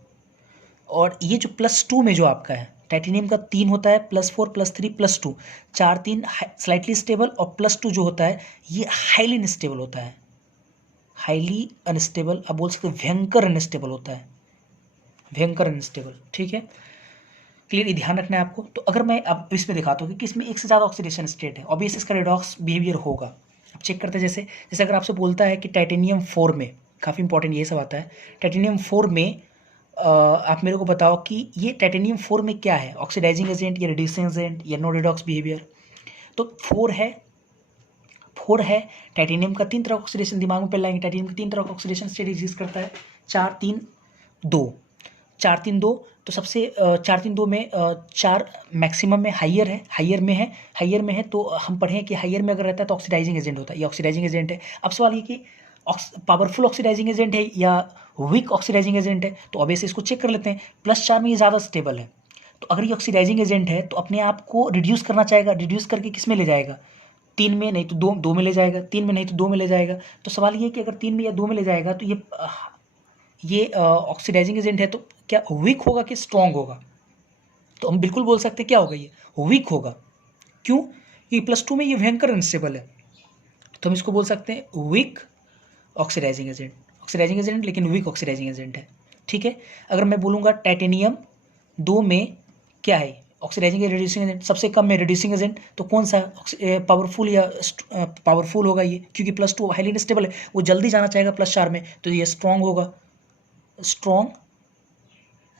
और ये जो +2 में जो आपका है, टाइटेनियम का 3 होता है, +4, +3, +2, 4, 3 स्लाइटली स्टेबल, और +2 जो होता है ये हाईली अनस्टेबल होता है, हाईली अनस्टेबल, आप बोल सकते हो भयंकर अनस्टेबल होता है, भयंकर अनस्टेबल, ठीक है। क्लियर, ये ध्यान रखना है आपको। तो अगर मैं अब इसमें दिखाता हूँ कि इसमें एक से ज़्यादा ऑक्सीडेशन स्टेट है, ऑब्वियस इसका रिडॉक्स बिहेवियर होगा। अब चेक करते हैं, जैसे जैसे अगर आपसे बोलता है कि टाइटेनियम 4 में, काफ़ी इंपॉर्टेंट ये सब आता है, टाइटेनियम 4 में आप मेरे को बताओ कि ये टाइटेनियम 4 में क्या है, ऑक्सीडाइजिंग एजेंट या रिड्यूसिंग एजेंट या नो रिडॉक्स बिहेवियर। तो 4 है टाइटेनियम का 3 तरह का ऑक्सीडेशन, दिमाग में पहले लाएंगे, टाइटेनियम का 3 तरह का ऑक्सीडेशन स्टेट एग्जिस्ट करता है, 4, 3, 2, 4, 3, 2। तो सबसे 4, 3, 2 में 4 मैक्सिमम में हाइयर है, हाइयर में है तो हम पढ़ें कि हाइयर में अगर रहता है तो ऑक्सीडाइजिंग एजेंट होता है, ये ऑक्सीडाइजिंग एजेंट है। अब सवाल ये कि पावरफुल ऑक्सीडाइजिंग एजेंट है या वीक ऑक्सीडाइजिंग एजेंट है, तो ऑब्वियसली इसको चेक कर लेते हैं। +4 में ये ज़्यादा स्टेबल है, तो अगर ये ऑक्सीडाइजिंग एजेंट है तो अपने आप को रिड्यूस करना चाहेगा, रिड्यूस करके किस में ले जाएगा, 3 में, नहीं तो 2 में ले जाएगा, 3 में नहीं तो 2 में ले जाएगा। तो सवाल ये है कि अगर 3 में या 2 में ले जाएगा तो ये ऑक्सीडाइजिंग एजेंट है, तो क्या वीक होगा कि स्ट्रॉन्ग होगा, तो हम बिल्कुल बोल सकते हैं क्या होगा, ये वीक होगा। क्यों, क्योंकि +2 में ये भयंकर अनस्टेबल है, तो हम इसको बोल सकते हैं वीक ऑक्सीडाइजिंग एजेंट, लेकिन वीक ऑक्सीडाइजिंग एजेंट है, ठीक है। अगर मैं बोलूँगा टाइटेनियम 2 में क्या है ऑक्सीडाइजिंग या रिड्यूसिंग एजेंट, सबसे कम में रिड्यूसिंग एजेंट, तो कौन सा पावरफुल या पावरफुल होगा ये, क्योंकि +2 हाईली अनस्टेबल है, वो जल्दी जाना चाहेगा +4 में, तो ये स्ट्रॉन्ग होगा, स्ट्रॉन्ग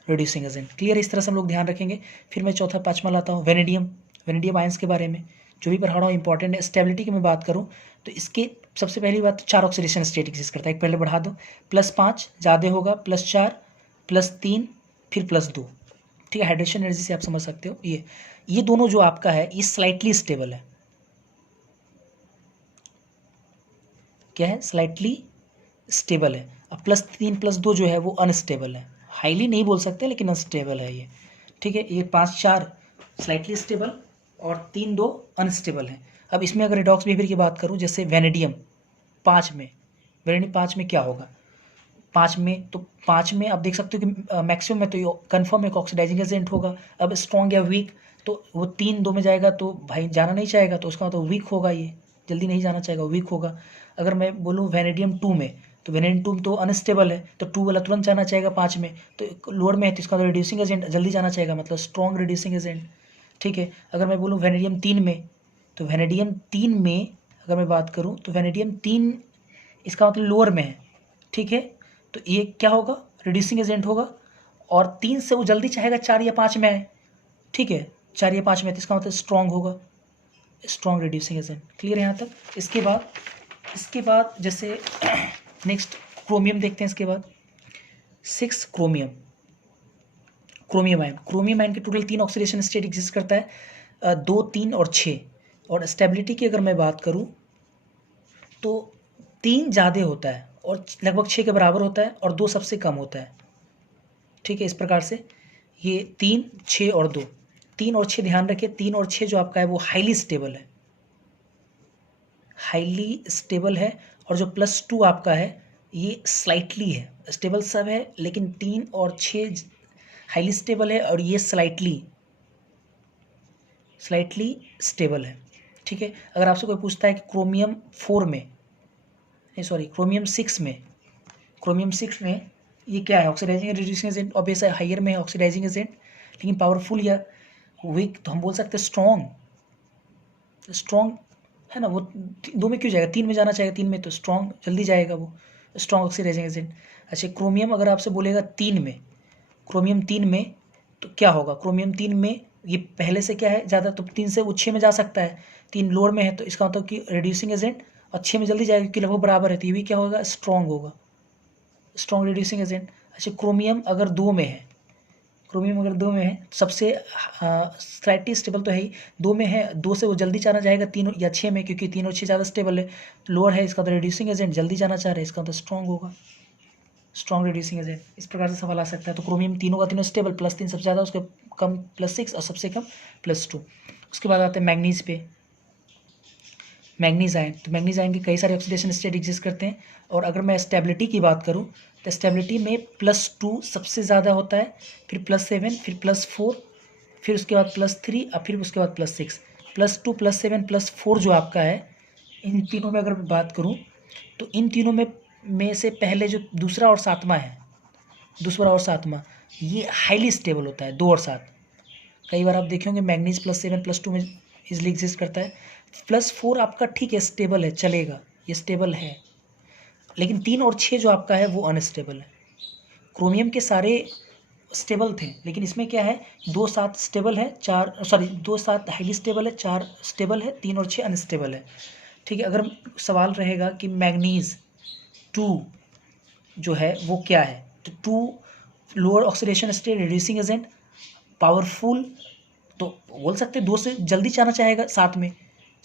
रिड्यूसिंग एजेंट। क्लियर, इस तरह से हम लोग ध्यान रखेंगे। फिर मैं चौथा पाँचवा लाता हूँ वेनेडियम। वेनेडियम आयंस के बारे में जो भी पढ़ा रहा हूँ इंपॉर्टेंट है। स्टेबिलिटी की मैं बात करूँ तो इसके सबसे पहली बात 4 ऑक्सीडेशन स्टेट एग्जिस्ट करता है। एक पहले बढ़ा दो, +5 ज़्यादा होगा, +4 +3 फिर +2, ठीक है। हाइड्रेशन एनर्जी से आप समझ सकते हो। ये दोनों जो आपका है ये स्लाइटली स्टेबल है। क्या है? स्लाइटली स्टेबल है। अब +3 +2 जो है वो अनस्टेबल है, हाईली नहीं बोल सकते लेकिन अनस्टेबल है ये, ठीक है। ये 5 4 स्लाइटली स्टेबल और 3 2 अनस्टेबल है। अब इसमें अगर रिडॉक्स बिहेवियर की बात करूँ, जैसे वेनेडियम 5 में, वेनेडियम 5 में क्या होगा, 5 में, तो 5 में आप देख सकते हो कि मैक्सिमम में तो ये कन्फर्म एक ऑक्सीडाइजिंग एजेंट होगा। अब स्ट्रॉन्ग या वीक, तो वो 3 2 में जाएगा तो भाई जाना नहीं चाहेगा, तो उसका मतलब वीक होगा, ये जल्दी नहीं जाना चाहेगा, वीक होगा। अगर मैं बोलूँ वेनेडियम 2 में, तो वेनेडियम 2 तो अनस्टेबल है, तो 2 वाला तुरंत जाना चाहेगा 5 में, तो लोअर में है तो इसका मतलब रिड्यूसिंग एजेंट जल्दी जाना चाहेगा, मतलब स्ट्रॉन्ग रिड्यूसिंग एजेंट, ठीक है। अगर मैं बोलूँ वेनेडियम 3 में, तो वेनेडियम 3 में अगर मैं बात करूँ तो वेनेडियम 3 इसका मतलब लोअर में है, ठीक है। तो ये क्या होगा, रिड्यूसिंग एजेंट होगा, और 3 से वो जल्दी चाहेगा 4 या 5 में आए, ठीक है, 4 या 5 में, तो इसका मतलब स्ट्रॉन्ग होगा, स्ट्रॉन्ग रिड्यूसिंग एजेंट। क्लियर है यहाँ तक। इसके बाद जैसे नेक्स्ट क्रोमियम देखते हैं। इसके बाद 6 chromium, chromium ion. Chromium ion के टोटल 3 ऑक्सीडेशन स्टेट एग्जिस्ट करता है, 2 3 और 6। और स्टेबिलिटी की अगर मैं बात करूँ तो 3 ज़्यादा होता है और लगभग 6 के बराबर होता है, और 2 सबसे कम होता है, ठीक है। इस प्रकार से ये 3 6 और 2, 3 और 6 ध्यान रखिए। 3 और 6 जो आपका है वो हाईली स्टेबल है, हाईली स्टेबल है। और जो +2 आपका है ये स्लाइटली है, स्टेबल सब है, लेकिन 3 और 6 हाईली स्टेबल है, और ये स्लाइटली स्टेबल है, ठीक है। अगर आपसे कोई पूछता है कि क्रोमियम 4 में, नहीं सॉरी क्रोमियम 6 में, क्रोमियम 6 में ये क्या है, ऑक्सीडाइजिंग रिड्यूसिंग एजेंट, ऑब्वियस है हायर में है ऑक्सीडाइजिंग एजेंट, लेकिन पावरफुल या वीक, तो हम बोल सकते हैं स्ट्रॉन्ग, स्ट्रॉन्ग है ना। वो 2 में क्यों जाएगा, 3 में जाना चाहेगा, 3 में तो स्ट्रॉन्ग जल्दी जाएगा, वो स्ट्रॉन्ग ऑक्सीडाइजिंग एजेंट। अच्छा, क्रोमियम अगर आपसे बोलेगा 3 में, क्रोमियम 3 में तो क्या होगा, क्रोमियम 3 में ये पहले से क्या है ज़्यादा, तो 3 से वो 6 में जा सकता है, 3 लोअर में है, तो इसका मतलब कि रिड्यूसिंग एजेंट, और 6 में जल्दी जाएगा क्योंकि लगभग बराबर है, तो ये भी क्या होगा, स्ट्रॉन्ग होगा, स्ट्रॉन्ग रिड्यूसिंग एजेंट। अच्छा, क्रोमियम अगर 2 में है, क्रोमियम अगर 2 में है, सबसे स्लाइटली स्टेबल तो है ही, 2 में है, 2 से वो जल्दी जाना चाहेगा 3 या 6 में, क्योंकि 3 और 6 ज़्यादा स्टेबल है, लोअर है, इसका तो रिड्यूसिंग एजेंट जल्दी जाना चाह रहा है, इसका तो स्ट्रॉन्ग होगा, स्ट्रॉन्ग रिड्यूसिंग एजेंट। इस प्रकार से सवाल आ सकता है। तो क्रोमियम तीनों का तीनों स्टेबल, +3 सबसे ज़्यादा, उसके कम +6 और सबसे कम +2। उसके बाद आते हैं मैग्नीज पे, मैग्नीज आयन। तो मैग्नीज आयन के कई सारे ऑक्सीडेशन स्टेट एग्जिस्ट करते हैं, और अगर मैं स्टेबिलिटी की बात करूँ तो स्टेबिलिटी में +2 सबसे ज़्यादा होता है, फिर +7, फिर +4, फिर उसके बाद +3 और फिर उसके बाद +6। +2 +7 +4 जो आपका है, इन तीनों में अगर मैं बात करूँ तो इन तीनों में से पहले जो दूसरा और सातवां है, दूसरा और सातवां ये हाईली स्टेबल होता है, 2 और 7। कई बार आप देखे होंगे मैग्नीज +7 +2 में इजिली एग्जिस्ट करता है। +4 आपका ठीक है, स्टेबल है, चलेगा, ये स्टेबल है, लेकिन 3 और 6 जो आपका है वो अनस्टेबल है। क्रोमियम के सारे स्टेबल थे, लेकिन इसमें क्या है, 2 7 स्टेबल है, 2 7 हाईली स्टेबल है, 4 स्टेबल है, 3 और 6 अनस्टेबल है, ठीक है। अगर सवाल रहेगा कि मैग्नीज 2 जो है वो क्या है, तो 2 lower oxidation state reducing agent, powerful, तो बोल सकते हैं 2 से जल्दी जाना चाहेगा, 7 में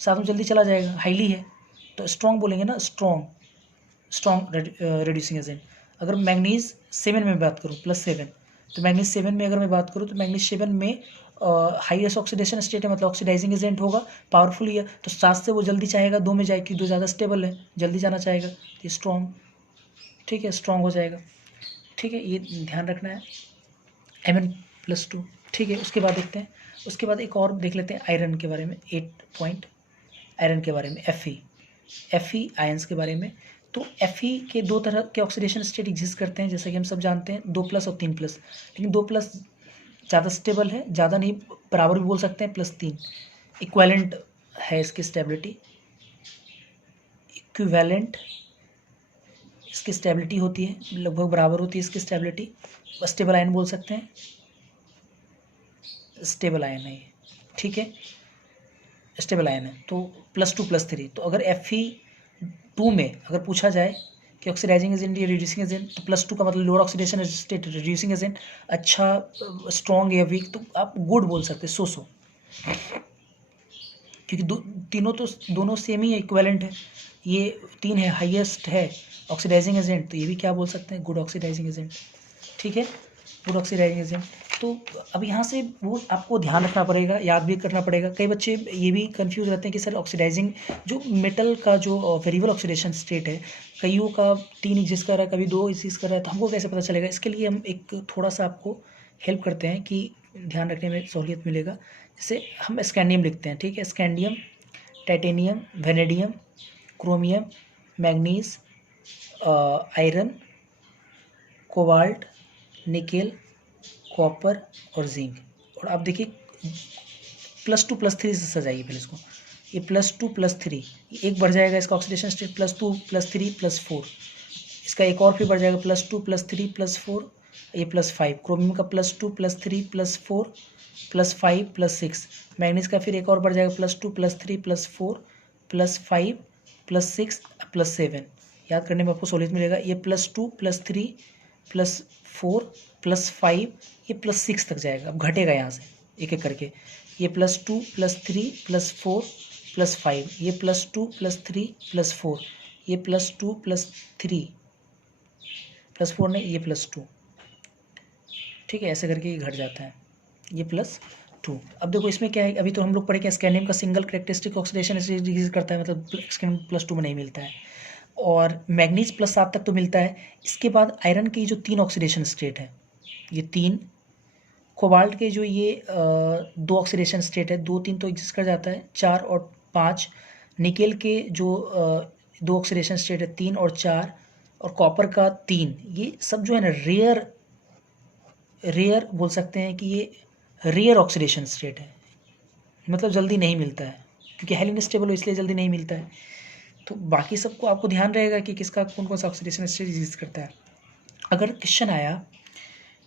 जल्दी चला जाएगा, हाईली है, तो स्ट्रॉन्ग बोलेंगे ना, स्ट्रॉन्ग रिड्यूसिंग एजेंट। अगर मैग्नीज 7 में बात करूँ +7, तो मैग्नीज 7 में अगर मैं बात करूँ तो मैग्नीज 7 में हाईएस्ट ऑक्सीडेशन स्टेट है, मतलब ऑक्सीडाइजिंग एजेंट होगा, पावरफुल ही है, तो 7 से वो जल्दी चाहेगा 2 में जाए, क्योंकि 2 ज़्यादा स्टेबल है, जल्दी जाना चाहेगा, तो स्ट्रॉन्ग, ठीक है, स्ट्रॉन्ग हो जाएगा, ठीक है, ये ध्यान रखना है। Mn+2, ठीक है। उसके बाद देखते हैं, उसके बाद एक और देख लेते हैं आयरन के बारे में, 8 पॉइंट आयरन के बारे में, Fe आयंस के बारे में। तो Fe के दो तरह के ऑक्सीडेशन स्टेट एग्जिस्ट करते हैं, जैसा कि हम सब जानते हैं, 2+ और 3+। लेकिन 2+ ज़्यादा स्टेबल है, ज़्यादा नहीं, बराबर भी बोल सकते हैं, +3 इक्वेलेंट है इसकी स्टेबिलिटी, इक्विवेलेंट इसकी स्टेबिलिटी होती है, लगभग बराबर होती है इसकी स्टेबिलिटी। स्टेबल आयन बोल सकते हैं, स्टेबल आयन है ये, ठीक है, स्टेबल आयन है। तो +2+3, तो अगर Fe2 में अगर पूछा जाए कि ऑक्सीडाइजिंग एजेंट या रिड्यूसिंग एजेंट, तो +2 का मतलब lower oxidation state, reducing agent अच्छा, स्ट्रॉन्ग या वीक, तो आप गुड बोल सकते हैं, सो क्योंकि तीनों तो दोनों सेम ही है, इक्विवेलेंट है। ये 3 है, हाईएस्ट है ऑक्सीडाइजिंग एजेंट, तो ये भी क्या बोल सकते हैं, गुड ऑक्सीडाइजिंग एजेंट, ठीक है, गुड ऑक्सीडाइजिंग एजेंट। तो अब यहाँ से वो आपको ध्यान रखना पड़ेगा, याद भी करना पड़ेगा। कई बच्चे ये भी कंफ्यूज रहते हैं कि सर ऑक्सीडाइजिंग जो मेटल का जो वेरिएबल ऑक्सीडेशन स्टेट है, कईयों का 3 एग्जिस्ट कर रहा है, कभी 2 एग्जिस्ट कर रहा है, तो हमको कैसे पता चलेगा? इसके लिए हम एक थोड़ा सा आपको हेल्प करते हैं कि ध्यान रखने में सहूलियत मिलेगा। जैसे हम स्कैंडियम लिखते हैं, ठीक है, scandium, titanium, vanadium, chromium, manganese, iron, cobalt, nickel, copper और जिंक। और आप देखिए +2+3 से सजाइए पहले इसको, ये +2+3, एक बढ़ जाएगा इसका ऑक्सीडेशन स्टेट, +2+3+4, इसका एक और फिर बढ़ जाएगा +2+3+4, ये +5, क्रोमियम का +2+3+4 +5+6, मैग्नीज का फिर एक और बढ़ जाएगा +2+3+4 +5 +6 +7। याद करने में आपको सहूलियत मिलेगा। ये +2+3+4 +5, ये +6 तक जाएगा। अब घटेगा यहाँ से एक एक करके, ये +2+3+4 +5, ये +2+3+4, ये +2+3+4 नहीं, ये +2, ठीक है, ऐसे करके ये घट जाता है, ये +2। अब देखो इसमें क्या है, अभी तो हम लोग पढ़े कि स्कैंडियम का सिंगल कैरेक्टरिस्टिक ऑक्सीडेशन डिक्रीज करता है, मतलब स्कैंडियम +2 में नहीं मिलता है, और मैग्नीज +7 तक तो मिलता है। इसके बाद आयरन की जो 3 ऑक्सीडेशन स्टेट है, ये 3, कोबाल्ट के जो ये 2 ऑक्सीडेशन स्टेट है, 2-3 तो एग्जिस्ट कर जाता है, 4 और 5, निकेल के जो 2 ऑक्सीडेशन स्टेट है, 3 और 4, और कॉपर का 3, ये सब जो है ना रेयर बोल सकते हैं कि ये रेयर ऑक्सीडेशन स्टेट है, मतलब जल्दी नहीं मिलता है, क्योंकि हाईली अनस्टेबल हो इसलिए जल्दी नहीं मिलता है। तो बाकी सबको आपको ध्यान रहेगा कि किसका कौन कौन सा ऑक्सीडेशन स्टेट एग्जिस्ट करता है। अगर क्वेश्चन आया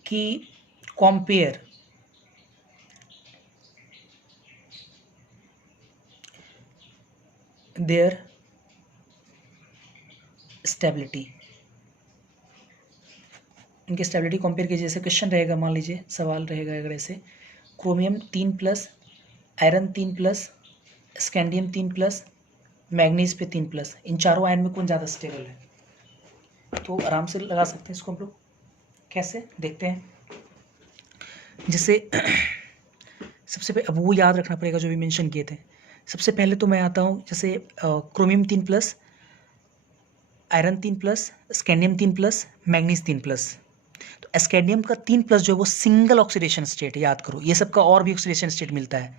कि कंपेयर देयर स्टेबिलिटी, इनकी स्टेबिलिटी कंपेयर कीजिए, जैसे क्वेश्चन रहेगा, मान लीजिए सवाल रहेगा अगर ऐसे, क्रोमियम 3+, आयरन 3+, स्कैंडियम 3+, मैग्नीज पे 3+, इन चारों आयन में कौन ज़्यादा स्टेबल है? तो आराम से लगा सकते हैं इसको हम लोग, कैसे देखते हैं। जैसे सबसे पहले अब वो याद रखना पड़ेगा जो भी मेंशन किए थे। सबसे पहले तो मैं आता हूँ, जैसे क्रोमियम 3+, आयरन 3+, स्कैंडियम 3+, मैग्नीज 3+। तो स्कैंडियम का 3+ जो है वो सिंगल ऑक्सीडेशन स्टेट है, याद करो, ये सबका और भी ऑक्सीडेशन स्टेट मिलता है,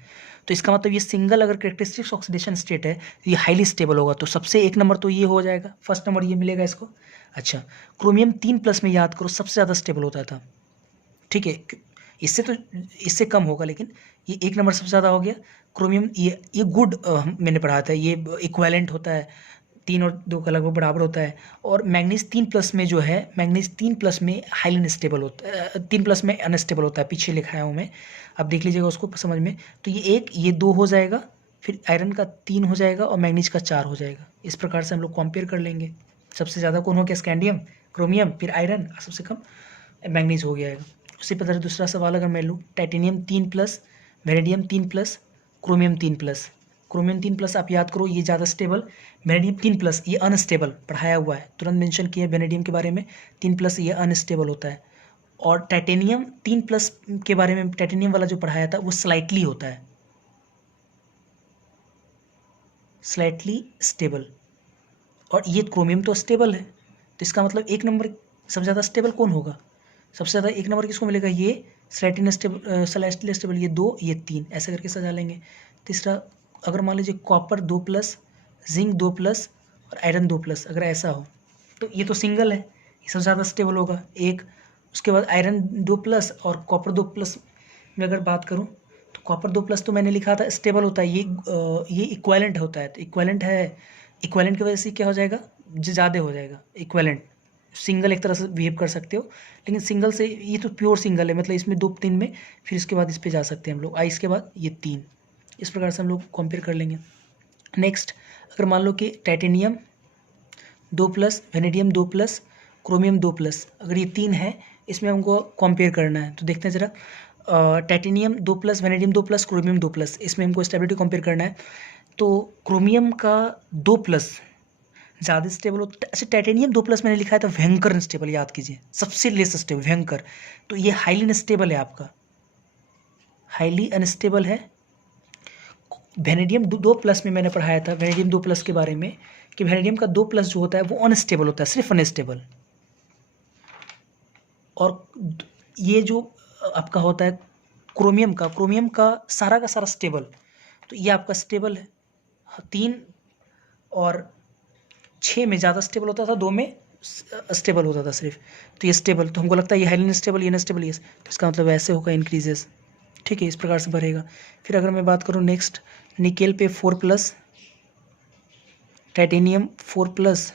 तो इसका मतलब ये सिंगल अगर कैरेक्टरिस्टिक्स ऑक्सीडेशन स्टेट है, ये हाईली स्टेबल होगा, तो सबसे एक नंबर तो ये हो जाएगा, फर्स्ट नंबर ये मिलेगा इसको। अच्छा, क्रोमियम 3+ में याद करो सबसे ज़्यादा स्टेबल होता था, ठीक है, इससे तो इससे कम होगा, लेकिन ये एक नंबर सबसे ज़्यादा हो गया क्रोमियम। ये गुड मैंने पढ़ा था, ये इक्वेलेंट होता है, 3 और 2 का लगभग बराबर होता है। और मैग्नीज 3+ में जो है, मैग्नीज 3+ में हाईली अनस्टेबल होता है, 3+ में अनस्टेबल होता है, पीछे लिखा है मैं, आप देख लीजिएगा उसको समझ में। तो ये 2 हो जाएगा, फिर आयरन का 3 हो जाएगा और मैग्नीज का 4 हो जाएगा। इस प्रकार से हम लोग कंपेयर कर लेंगे, सबसे ज़्यादा कौन हो गया, स्कैंडियम, क्रोमियम, फिर आयरन, सबसे कम मैग्नीज हो गया। उसी प्रकार दूसरा सवाल अगर मैं लूँ, टाइटेनियम 3+, वेनेडियम 3+, क्रोमियम 3+। क्रोमियम 3+ आप याद करो ये ज़्यादा स्टेबल, वेनेडियम 3+ ये अनस्टेबल, पढ़ाया हुआ है, तुरंत मेंशन किया वेनेडियम के बारे में, 3+ ये अनस्टेबल होता है। और टाइटेनियम 3+ के बारे में, टाइटेनियम वाला जो पढ़ाया था वो स्लाइटली होता है, स्लाइटली स्टेबल, और ये क्रोमियम तो स्टेबल है, तो इसका मतलब एक नंबर सबसे ज़्यादा स्टेबल कौन होगा, सबसे ज़्यादा एक नंबर किसको मिलेगा, ये स्लाइटली स्टेबल, ये 2, ये 3, ऐसे करके सजा लेंगे। तीसरा अगर मान लीजिए कॉपर 2+, जिंक 2+ और आयरन 2+, अगर ऐसा हो तो ये तो सिंगल है, ये सबसे ज़्यादा स्टेबल होगा एक। उसके बाद आयरन 2+ और कॉपर 2+ में अगर बात करूँ तो कॉपर 2+ तो मैंने लिखा था स्टेबल होता है, ये इक्विवेलेंट होता है, तो इक्विवेलेंट है, इक्विवेलेंट की वजह से क्या हो जाएगा, ज़्यादा हो जाएगा इक्विवेलेंट। सिंगल एक तरह से बिहेव कर सकते हो, लेकिन सिंगल से ये तो प्योर सिंगल है, मतलब इसमें 2 3 में, फिर इसके बाद इस पे जा सकते हैं हम लोग, इसके बाद ये 3, इस प्रकार से हम लोग कंपेयर कर लेंगे। नेक्स्ट, अगर मान लो कि टाइटेनियम 2+, वेनेडियम 2+, क्रोमियम 2+, अगर ये 3 है, इसमें हमको कंपेयर करना है, तो देखते हैं ज़रा। टाइटेनियम 2+, वेनेडियम 2+, क्रोमियम 2+, इसमें हमको स्टेबिलिटी कंपेयर करना है। तो क्रोमियम का 2+ ज़्यादा स्टेबल होता है। अच्छा, टाइटेनियम 2+ मैंने लिखा है था भयंकर अनस्टेबल, याद कीजिए, सबसे लेस स्टेबल भयंकर, तो ये हाईली अनस्टेबल है, आपका हाईली अनस्टेबल है। वेनेडियम 2+ में मैंने पढ़ाया था वेनेडियम 2+ के बारे में, कि वेनेडियम का 2+ जो होता है वो अनस्टेबल होता है, सिर्फ अनस्टेबल। और ये जो आपका होता है क्रोमियम का सारा स्टेबल, तो ये आपका स्टेबल है। 3 और 6 में ज़्यादा स्टेबल होता था, 2 में स्टेबल होता था सिर्फ, तो ये स्टेबल, तो हमको लगता है ये हाईली अनस्टेबल, ये अनस्टेबल, ये, तो इसका मतलब ऐसे होगा इंक्रीजेस, ठीक है, इस प्रकार से बढ़ेगा। फिर अगर मैं बात करूँ नेक्स्ट, निकेल पे 4+, टाइटेनियम 4+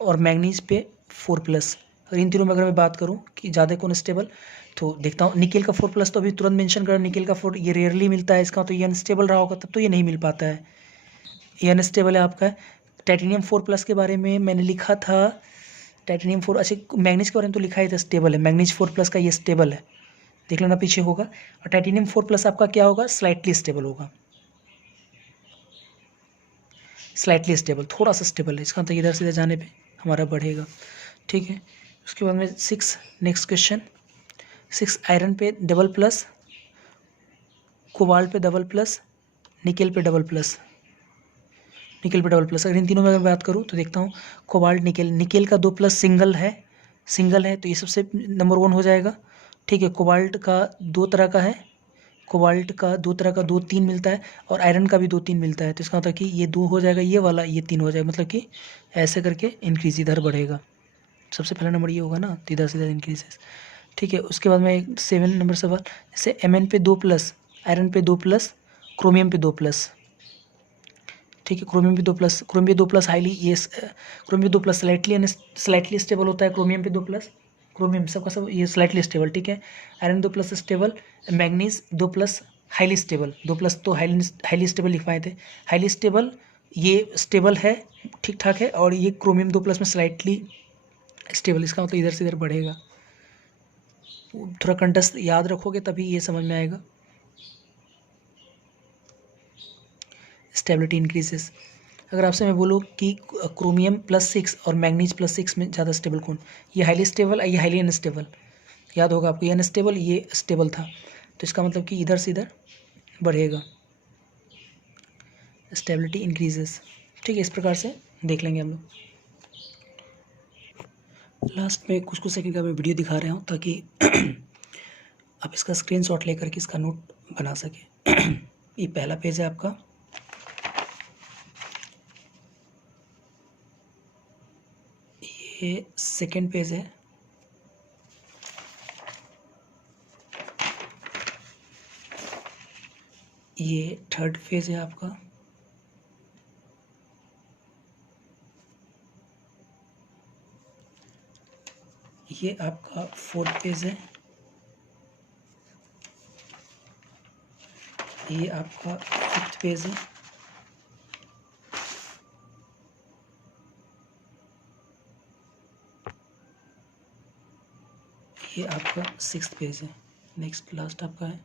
और मैग्नीज पे 4+, अगर इन तीनों में अगर मैं बात करूँ कि ज़्यादा कौन स्टेबल, तो देखता हूँ निकेल का 4+ तो अभी तुरंत मेंशन करा, निकेल का 4 ये रेयरली मिलता है, इसका तो ये अनस्टेबल रहा होगा, तब तो ये नहीं मिल पाता है, ये अनस्टेबल है आपका। टाइटेनियम 4+ के बारे में मैंने लिखा था, टाइटेनियम 4, अच्छा मैग्नीज के बारे में तो लिखा ही था स्टेबल है, मैग्नीज 4+ का ये स्टेबल है, देख लेना पीछे होगा। और टाइटेनियम 4+ आपका क्या होगा, स्लाइटली स्टेबल होगा, स्लाइटली स्टेबल, थोड़ा सा स्टेबल है, इसका मतलब इधर से इधर जाने पे हमारा बढ़ेगा, ठीक है। उसके बाद में 6, नेक्स्ट क्वेश्चन, 6 आयरन पे $+, कोबाल्ट पे $+, निकेल पे $+, निकेल पे $+। अगर इन तीनों में अगर बात करूँ तो देखता हूँ कोबाल्ट निकेल का 2+ सिंगल है, तो ये सबसे नंबर 1 हो जाएगा, ठीक है। कोबाल्ट का 2 तरह का है, कोबाल्ट का 2 तरह का 2 3 मिलता है, और आयरन का भी 2 3 मिलता है, तो इसका मतलब कि ये 2 हो जाएगा, ये वाला ये 3 हो जाएगा, मतलब कि ऐसे करके इंक्रीज इधर बढ़ेगा, सबसे पहला नंबर ये होगा ना, तो इधर से इधर इंक्रीजेस, ठीक है। उसके बाद में 7 नंबर सवाल, जैसे Mn पे 2+, आयरन पे 2+, क्रोमियम पे 2+, ठीक है। क्रोमियम पे 2+, क्रोमियम पे 2+ हाईली, ये क्रोमियम पे 2+ स्लाइटली स्टेबल होता है, क्रोमियम पे 2+, क्रोमियम सबका सब ये स्लाइटली स्टेबल, ठीक है। Iron 2+ stable, manganese 2+ highly stable, 2+ तो हाईली स्टेबल लिख पाए थे, हाईली स्टेबल, ये स्टेबल है, ठीक ठाक है, और ये क्रोमियम 2+ में स्लाइटली स्टेबल, इसका मतलब इधर से इधर बढ़ेगा। थोड़ा कंटेस्ट याद रखोगे तभी ये समझ में आएगा। स्टेबिलिटी इंक्रीजेस, अगर आपसे मैं बोलूँ कि क्रोमियम +6 और मैग्नीज +6 में ज़्यादा स्टेबल कौन, ये हाईली स्टेबल, ये हाईली अनस्टेबल, याद होगा आपको, ये अनस्टेबल, ये स्टेबल था, तो इसका मतलब कि इधर से इधर बढ़ेगा, स्टेबिलिटी इंक्रीजेस, ठीक है। इस प्रकार से देख लेंगे हम लोग। लास्ट में कुछ सेकंड का मैं वीडियो दिखा रहा हूँ ताकि आप इसका स्क्रीनशॉट लेकर के इसका नोट बना सके। ये पहला पेज है आपका, ये सेकंड पेज है, ये थर्ड पेज है आपका, ये आपका फोर्थ पेज है, ये आपका फिफ्थ पेज है, ये आपका सिक्स्थ पेज है। नेक्स्ट लास्ट आपका है